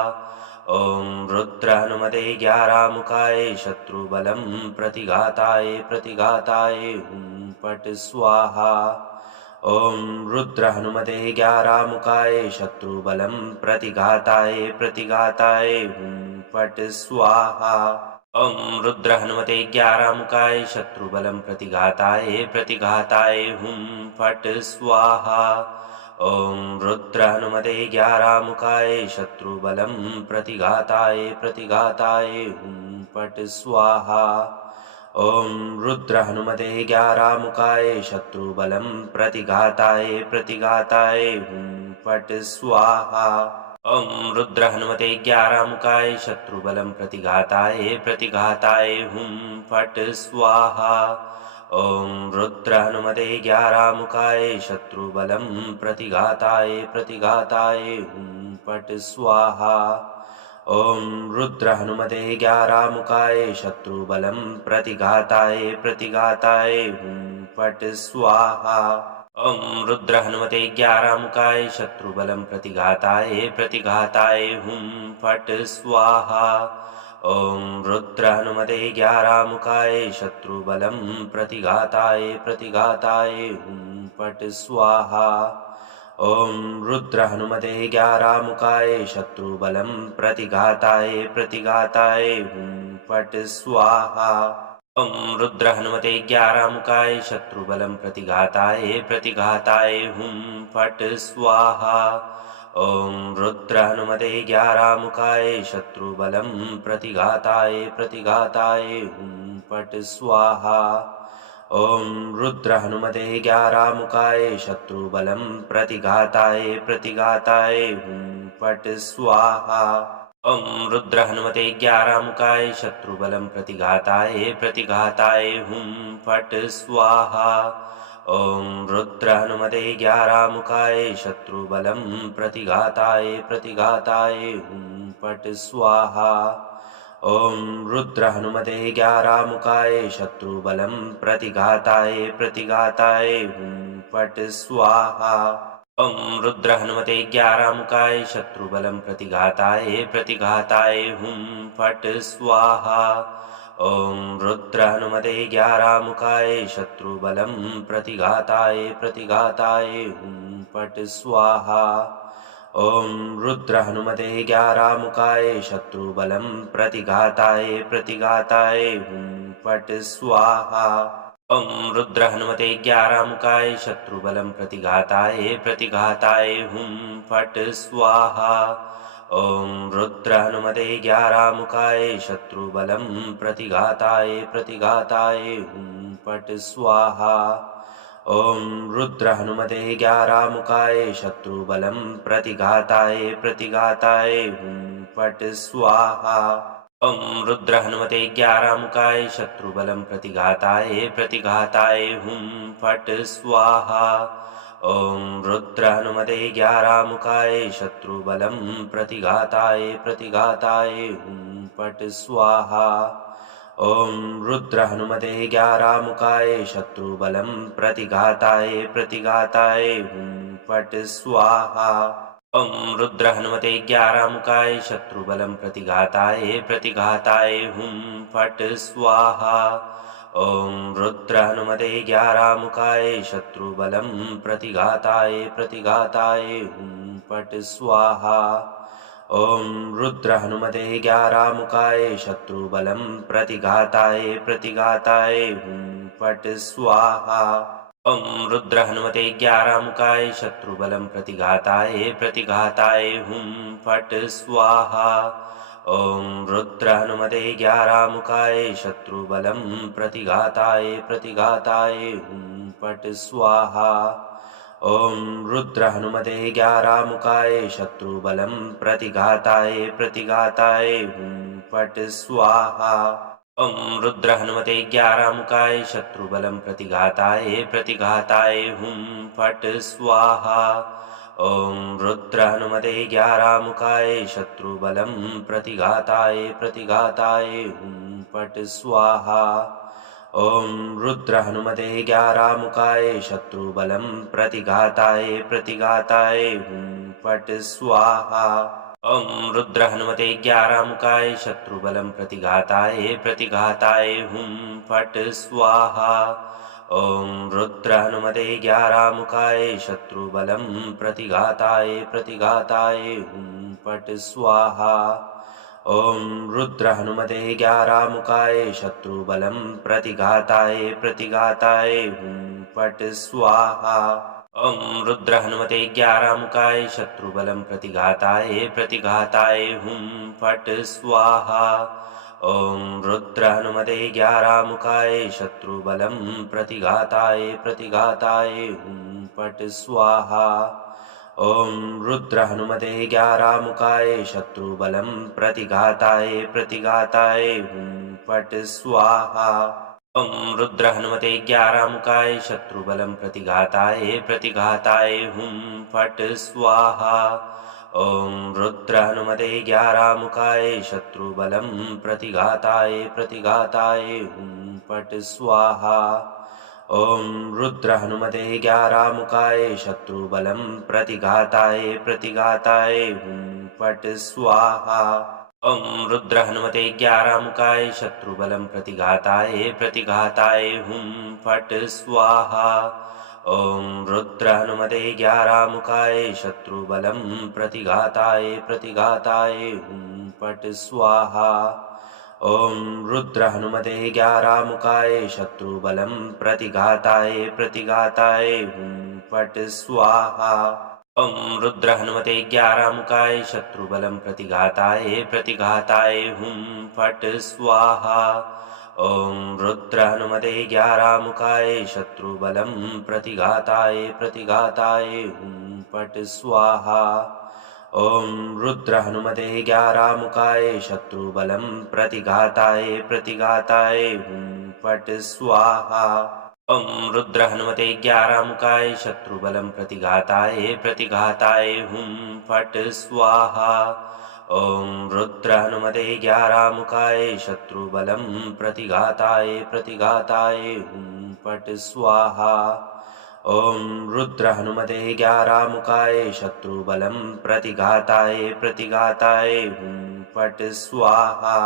ॐ रुद्र हनुमते ग्यारामुखाय शत्रुबलं प्रतिघाताय प्रतिघाताय हुं फट् स्वाहा। ॐ रुद्र हनुमते ग्यारामुखाय शत्रुबलं प्रतिघाताय प्रतिघाताय हुं फट् स्वाहा। ॐ रुद्र हनुमते ग्यारामुखाय शत्रुबलं प्रतिघाताय प्रतिघाताय हुं फट् स्वाहा। ॐ रुद्र हनुमते ग्यारामुखाय शत्रुबलं प्रतिघाताय प्रतिघाताय हुं फट् स्वाहा। ॐ रुद्र हनुमते ग्यारामुखाय शत्रुबलं प्रतिघाताय प्रतिघाताय हुं फट् स्वाहा। ॐ रुद्र हनुमते ग्यारामुखाय शत्रुबलं प्रतिघाताय प्रतिघाताय हुं फट् स्वाहा। ॐ रुद्र हनुमते ग्यारामुखाय शत्रुबलं प्रतिघाताय प्रतिघाताय हुं फट् स्वाहा। ॐ रुद्र हनुमते ग्यारामुखाय शत्रुबलं प्रतिघाताय प्रतिघाताय हुं फट् स्वाहा। ॐ रुद्र हनुमते ग्यारामुखाय शत्रुबलं प्रतिघाताय प्रतिघाताय हुं फट् स्वाहा। ॐ रुद्र हनुमते ग्यारामुखाय शत्रुबलं प्रतिघाताय प्रतिघाताय हुं फट् स्वाहा। ॐ रुद्र हनुमते ग्यारामुखाय शत्रुबलं प्रतिघाताय प्रतिघाताय हुं फट् स्वाहा। ॐ रुद्र हनुमते ग्यारामुखाय शत्रुबलं प्रतिघाताय प्रतिघाताय हुं फट् स्वाहा। ॐ रुद्र हनुमते ग्यारामुखाय शत्रुबलं प्रतिघाताय प्रतिघाताय हुं फट् स्वाहा। ॐ रुद्र हनुमते ग्यारामुखाय शत्रुबलं प्रतिघाताय प्रतिघाताय हुं फट् स्वाहा। ॐ रुद्र हनुमते ग्यारामुखाय शत्रुबलं प्रतिघाताय प्रतिघाताय हुं फट् स्वाहा। ॐ रुद्र हनुमते ग्यारामुखाय शत्रुबलं प्रतिघाताय प्रतिघाताय हुं फट् स्वाहा। ॐ रुद्र हनुमते ग्यारामुखाय शत्रुबलं प्रतिघाताय प्रतिघाताय हुं फट् स्वाहा। ॐ रुद्र हनुमते ग्यारामुखाय शत्रुबलं प्रतिघाताय प्रतिघाताय हुं फट् स्वाहा। ॐ रुद्र हनुमते ग्यारामुखाय शत्रुबलं प्रतिघाताय प्रतिघाताय हुं फट् स्वाहा। ॐ रुद्र हनुमते ग्यारामुखाय शत्रुबलं प्रतिघाताय प्रतिघाताय हुं फट् स्वाहा। ॐ रुद्र हनुमते ग्यारामुखाय शत्रुबलं प्रतिघाताय प्रतिघाताय हुं फट् स्वाहा। ॐ रुद्र हनुमते ग्यारामुखाय शत्रुबलं प्रतिघाताय प्रतिघाताय हुं फट् स्वाहा। ॐ रुद्र हनुमते ग्यारामुखाय शत्रुबलं प्रतिघाताय प्रतिघाताय हुं फट् स्वाहा। ॐ रुद्र हनुमते ग्यारामुखाय शत्रुबलं प्रतिघाताय प्रतिघाताय हुं फट् स्वाहा। ॐ रुद्र हनुमते ग्यारामुखाय शत्रुबलं प्रतिघाताय प्रतिघाताय हुं फट् स्वाहा। ॐ रुद्र हनुमते ग्यारामुखाय शत्रुबलं प्रतिघाताय प्रतिघाताय हुं फट् स्वाहा। ॐ रुद्र हनुमते ग्यारामुखाय शत्रुबलं प्रतिघाताय प्रतिघाताय हुं फट् स्वाहा। ॐ रुद्र हनुमते ग्यारामुखाय शत्रुबलं प्रतिघाताय प्रतिघाताय हुं फट् स्वाहा। ॐ रुद्र हनुमते ग्यारामुखाय शत्रुबलं प्रतिघाताय प्रतिघाताय हुं फट् स्वाहा। ॐ रुद्र हनुमते ग्यारामुखाय शत्रुबलं प्रतिघाताय प्रतिघाताय हुं फट् स्वाहा। ॐ रुद्र हनुमते ग्यारामुखाय शत्रुबलं प्रतिघाताय प्रतिघाताय हुं फट् स्वाहा। ॐ रुद्र हनुमते ग्यारामुखाय शत्रुबलं प्रतिघाताय प्रतिघाताय हुं फट् स्वाहा। ॐ रुद्र हनुमते ग्यारामुखाय शत्रुबलं प्रतिघाताय प्रतिघाताय हुं फट् स्वाहा। ॐ रुद्र हनुमते ग्यारामुखाय शत्रुबलं प्रतिघाताय प्रतिघाताय हुं फट् स्वाहा। ॐ रुद्र हनुमते ग्यारामुखाय शत्रुबलं प्रतिघाताय प्रतिघाताय हुं फट् स्वाहा। ॐ रुद्र हनुमते 11 मुखाय शत्रुबलं प्रतिघाताय हुं फट् स्वाहा। ॐ रुद्र हनुमते 11 मुखाय शत्रुबलं प्रतिघाताय हुं फट् स्वाहा। ॐ रुद्र हनुमते 11 मुखाय शत्रुबलं प्रतिघाताय हुं फट् स्वाहा। ॐ रुद्र हनुमते 11 मुखाय शत्रुबलं प्रतिघाताय हुं फट् स्वाहा। ॐ रुद्र हनुमते 11 मुखाय शत्रुबलं प्रतिघाताय हुं फट् स्वाहा। ॐ रुद्र हनुमते 11 मुखाय शत्रुबलं प्रतिघाताय हुं फट् स्वाहा। ॐ रुद्र हनुमते 11 मुखाय शत्रुबलं प्रतिघाताय हुं फट् स्वाहा। ॐ रुद्र हनुमते 11 मुखाय शत्रुबलं प्रतिघाताय हुं फट् स्वाहा। ॐ रुद्र हनुमते 11 मुखाय शत्रुबलं प्रतिघाताय हुं फट् स्वाहा। ॐ रुद्र हनुमते 11 मुखाय शत्रुबलं प्रतिघाताय हुं फट् स्वाहा। ॐ रुद्र हनुमते 11 मुखाय शत्रुबलं प्रतिघाताय हुं फट् स्वाहा। ॐ रुद्र हनुमते 11 मुखाय शत्रुबलं प्रतिघाताय हुं फट् स्वाहा। ॐ रुद्र हनुमते 11 मुखाय शत्रुबलं प्रतिघाताय हुं फट् स्वाहा। ॐ रुद्र हनुमते 11 मुखाय शत्रुबलं प्रतिघाताय हुं फट् स्वाहा। ॐ रुद्र हनुमते 11 मुखाय शत्रुबलं प्रतिघाताय हुं फट् स्वाहा। ॐ रुद्र हनुमते 11 मुखाय शत्रुबलं प्रतिघाताय हुं फट् स्वाहा। ॐ रुद्र हनुमते 11 मुखाय शत्रुबलं प्रतिघाताय हुं फट् स्वाहा। ॐ रुद्र हनुमते 11 मुखाय शत्रुबलं प्रतिघाताय हुं फट् स्वाहा।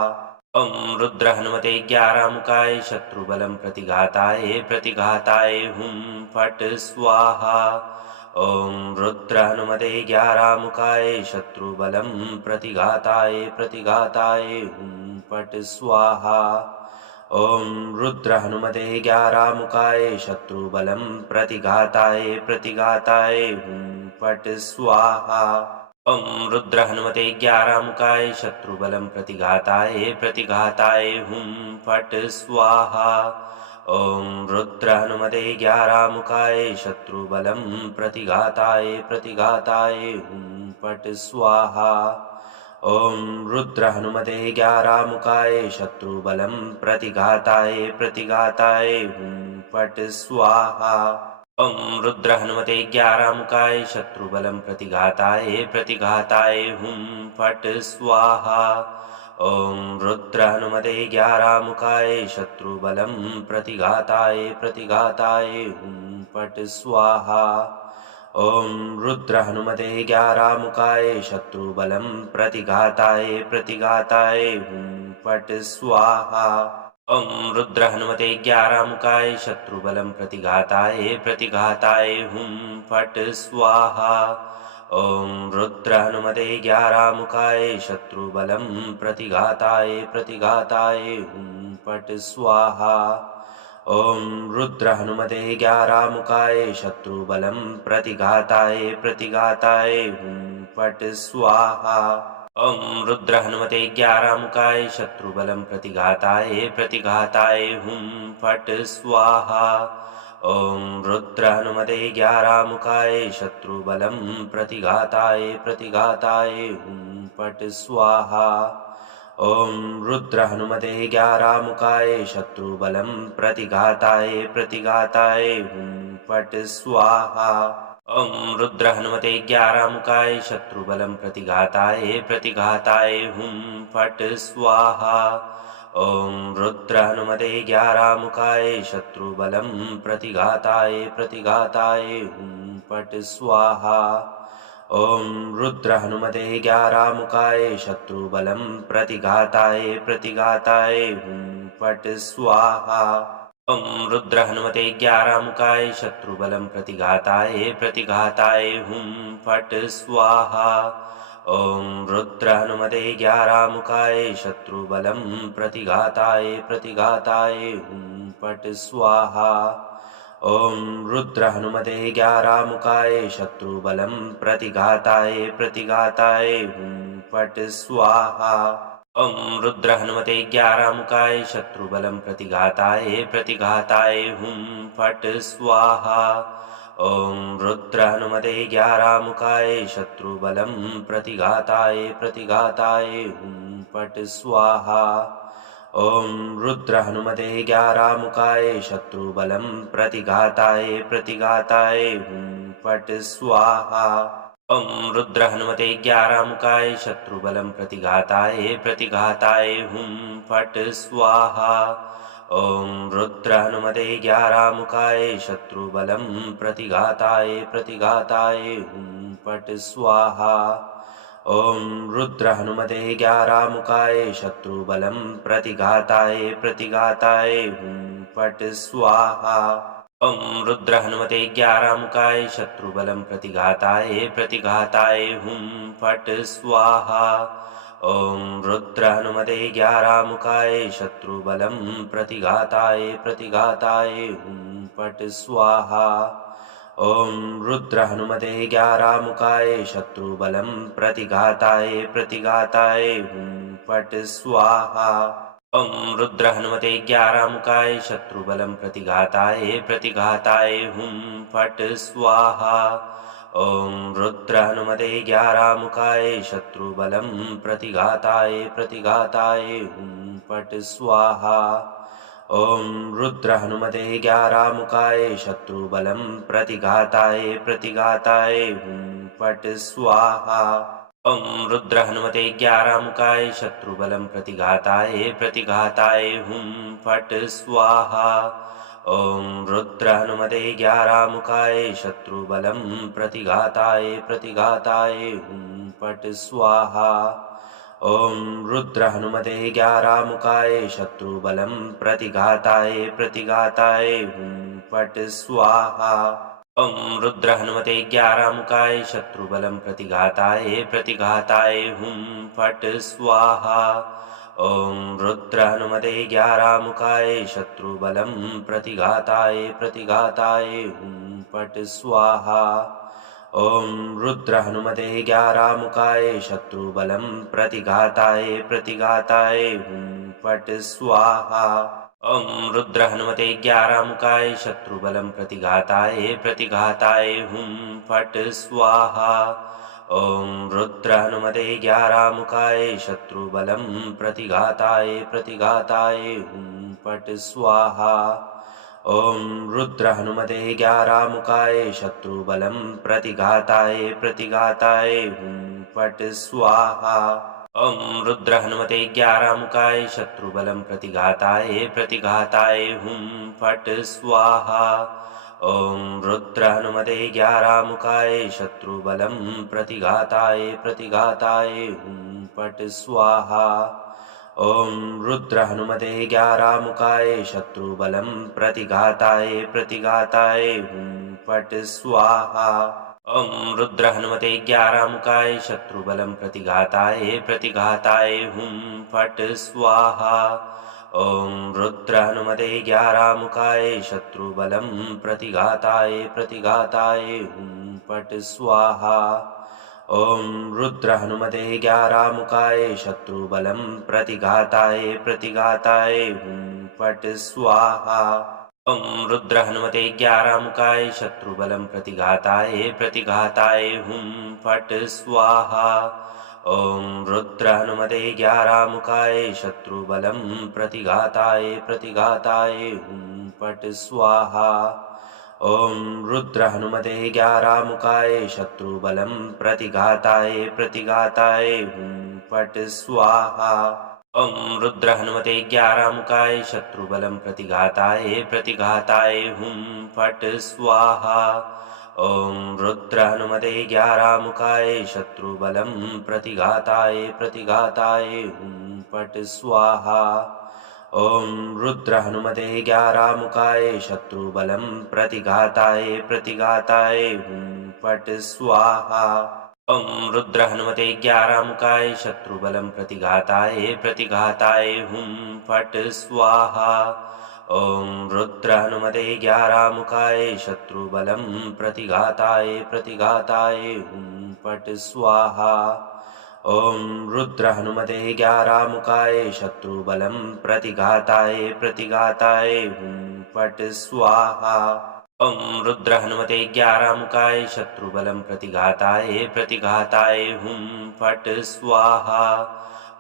ॐ रुद्र हनुमते 11 मुखाय शत्रुबलं प्रतिघाताय हुं फट् स्वाहा। ॐ रुद्र हनुमते 11 मुखाय शत्रुबलं प्रतिघाताय हुं फट् स्वाहा। ॐ रुद्र हनुमते 11 मुखाय शत्रुबलं प्रतिघाताय हुं फट् स्वाहा। ॐ रुद्र हनुमते 11 मुखाय शत्रुबलं प्रतिघाताय हुं फट् स्वाहा। ॐ रुद्र हनुमते 11 मुखाय शत्रुबलं प्रतिघाताय हुं फट् स्वाहा। ॐ रुद्र हनुमते 11 मुखाय शत्रुबलं प्रतिघाताय हुं फट् स्वाहा। ॐ रुद्र हनुमते 11 मुखाय शत्रुबलं प्रतिघाताय हुं फट् स्वाहा। ॐ रुद्र हनुमते 11 मुखाय शत्रुबलं प्रतिघाताय हुं फट् स्वाहा। ॐ रुद्र हनुमते 11 मुखाय शत्रुबलं प्रतिघाताय हुं फट् स्वाहा। ॐ रुद्र हनुमते 11 मुखाय शत्रुबलं प्रतिघाताय हुं फट् स्वाहा। ॐ रुद्र हनुमते 11 मुखाय शत्रुबलं प्रतिघाताय हुं फट् स्वाहा। ॐ रुद्र हनुमते 11 मुखाय शत्रुबलं प्रतिघाताय हुं फट् स्वाहा। ॐ रुद्र हनुमते 11 मुखाय शत्रुबलं प्रतिघाताय हुं फट् स्वाहा। ॐ रुद्र हनुमते 11 मुखाय शत्रुबलं प्रतिघाताय हुं फट् स्वाहा। ॐ रुद्र हनुमते 11 मुखाय शत्रुबलं प्रतिघाताय हुं फट् स्वाहा। ॐ रुद्र हनुमते 11 मुखाय शत्रुबलं प्रतिघाताय हुं फट् स्वाहा। ॐ रुद्र हनुमते 11 मुखाय शत्रुबलं प्रतिघाताय हुं फट् स्वाहा। ॐ रुद्र हनुमते ग्यारामुखाय शत्रुबलं प्रतिघाताय हुं फट् स्वाहा। ॐ रुद्र हनुमते ग्यारामुखाय शत्रुबलं प्रतिघाताय हुं फट् स्वाहा। ॐ रुद्र हनुमते ग्यारामुखाय शत्रुबलं प्रतिघाताय हुं फट् स्वाहा। ॐ रुद्र हनुमते ग्यारामुखाय शत्रुबलं प्रतिघाताय हुं फट् स्वाहा। ॐ रुद्र हनुमते ग्यारामुखाय शत्रुबलं प्रतिघाताय हुं फट् स्वाहा। ॐ रुद्र हनुमते ग्यारामुखाय शत्रुबलं प्रतिघाताय हुं फट् स्वाहा। ॐ रुद्र हनुमते ग्यारामुखाय शत्रुबलं प्रतिघाताय हुं फट् स्वाहा। ॐ रुद्र हनुमते ग्यारामुखाय शत्रुबलं प्रतिघाताय हुं फट् स्वाहा। ॐ रुद्र हनुमते ग्यारामुखाय शत्रुबलं प्रतिघाताय हुं फट् स्वाहा। ॐ रुद्र हनुमते ग्यारामुखाय शत्रुबलं प्रतिघाताय हुं फट् स्वाहा। ॐ रुद्र हनुमते ग्यारामुखाय शत्रुबलं प्रतिघाताय हुं फट् स्वाहा। ॐ रुद्र हनुमते ग्यारामुखाय शत्रुबलं प्रतिघाताय हुं फट् स्वाहा। ॐ रुद्र हनुमते ग्यारामुखाय शत्रुबलं प्रतिघाताय हुं फट् स्वाहा। ॐ रुद्र हनुमते ग्यारामुखाय शत्रुबलं प्रतिघाताय हुं फट् स्वाहा। ॐ रुद्र हनुमते ग्यारामुखाय शत्रुबलं प्रतिघाताय हुं फट् स्वाहा। ॐ रुद्र हनुमते ग्यारामुखाय शत्रुबलं प्रतिघाताय हुं फट् स्वाहा। ॐ रुद्र हनुमते ग्यारामुखाय शत्रुबलं प्रतिघाताय हुं फट् स्वाहा। ॐ रुद्र हनुमते ग्यारामुखाय शत्रुबलं प्रतिघाताय हुं फट् स्वाहा। ॐ रुद्र हनुमते ग्यारामुखाय शत्रुबलं प्रतिघाताय हुं फट् स्वाहा। ॐ रुद्र हनुमते ग्यारामुखाय शत्रुबलं प्रतिघाताय हुं फट् स्वाहा। ॐ रुद्र हनुमते ग्यारामुखाय शत्रुबलं प्रतिघाताय हुं फट् स्वाहा। ॐ रुद्र हनुमते ग्यारामुखाय शत्रुबलं प्रतिघाताय हुं फट् स्वाहा। ॐ रुद्र हनुमते ग्यारामुखाय शत्रुबलं प्रतिघाताय हुं फट् स्वाहा। ॐ रुद्र हनुमते ग्यारामुखाय शत्रुबलं प्रतिघाताय हुं फट् स्वाहा। ॐ रुद्र हनुमते ग्यारामुखाय शत्रुबलं प्रतिघाताय हुं फट् स्वाहा। ॐ रुद्र हनुमते ग्यारामुखाय शत्रुबलं प्रतिघाताय हुं फट् स्वाहा। ॐ रुद्र हनुमते ग्यारामुखाय शत्रुबलं प्रतिघाताय हुं फट् स्वाहा। ॐ रुद्र हनुमते ग्यारामुखाय शत्रुबलं प्रतिघाताय हुं फट् स्वाहा। ॐ रुद्र हनुमते ग्यारामुखाय शत्रुबलं प्रतिघाताय हुं फट् स्वाहा। ॐ रुद्र हनुमते ग्यारामुखाय शत्रुबलं प्रतिघाताय हुं फट् स्वाहा। ॐ रुद्र हनुमते ग्यारामुखाय शत्रुबलं प्रतिघाताय हुं फट् स्वाहा। ॐ रुद्र हनुमते ग्यारामुखाय शत्रुबलं प्रतिघाताय हुं फट् स्वाहा। ॐ रुद्र हनुमते ग्यारामुखाय शत्रुबलं प्रतिघाताय हुं फट् स्वाहा। ॐ रुद्र हनुमते ग्यारामुखाय शत्रुबलं प्रतिघाताय हुं फट् स्वाहा। ॐ रुद्र हनुमते ग्यारामुखाय शत्रुबलं प्रतिघाताय हुं फट् स्वाहा। ॐ रुद्र हनुमते ग्यारामुखाय शत्रुबलं प्रतिघाताय हुं फट् स्वाहा। ॐ रुद्र हनुमते ग्यारामुखाय शत्रुबलं प्रतिघाताय हुं फट् स्वाहा। ॐ रुद्र हनुमते ग्यारामुखाय शत्रुबलं प्रतिघाताय हुं फट् स्वाहा। ॐ रुद्र हनुमते ग्यारामुखाय शत्रुबलं प्रतिघाताय हुं फट् स्वाहा। ॐ रुद्र हनुमते ग्यारामुखाय शत्रुबलं प्रतिघाताय हुं फट् स्वाहा। ॐ रुद्र हनुमते ग्यारामुखाय शत्रुबलं प्रतिघाताय हुं फट् स्वाहा।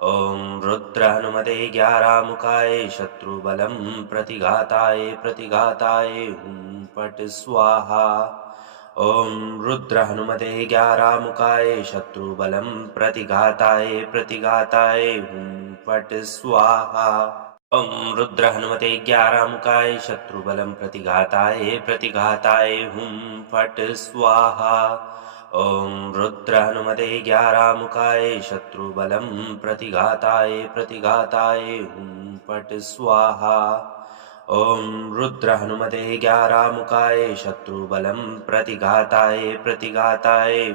ॐ रुद्र हनुमते ग्यारामुखाय शत्रुबलं प्रतिघाताय हुं फट् स्वाहा। ॐ रुद्र हनुमते ग्यारामुखाय शत्रुबलं प्रतिघाताय हुं फट् स्वाहा। ॐ रुद्र हनुमते ग्यारामुखाय शत्रुबलं प्रतिघाताय हुं फट् स्वाहा। ॐ रुद्र हनुमते ग्यारामुखाय शत्रुबलं प्रतिघाताय हुं फट् स्वाहा। ॐ रुद्र हनुमते ग्यारामुखाय शत्रुबलं प्रतिघाताय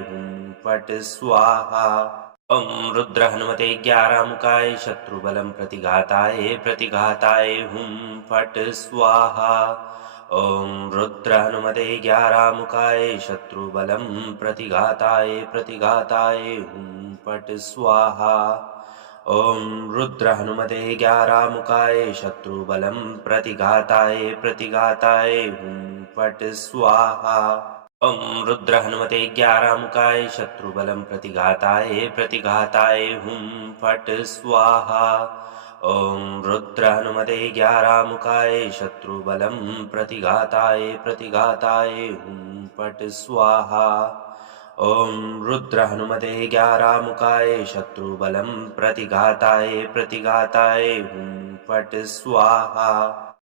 हुं फट् स्वाहा। ॐ रुद्र हनुमते ग्यारामुखाय शत्रुबलं प्रतिघाताय हुं फट् स्वाहा। ॐ रुद्र हनुमते ग्यारामुखाय शत्रुबलं प्रतिघाताय हुं फट् स्वाहा। ॐ रुद्र हनुमते ग्यारामुखाय शत्रुबलं प्रतिघाताय हुं फट् स्वाहा। ॐ रुद्र हनुमते ग्यारामुखाय शत्रुबलं प्रतिघाताय हुं फट् स्वाहा। ॐ रुद्र हनुमते ग्यारामुखाय शत्रुबलं प्रतिघाताय हुं फट् स्वाहा। ॐ रुद्र हनुमते ग्यारामुखाय शत्रुबलं प्रतिघाताय हुं फट् स्वाहा।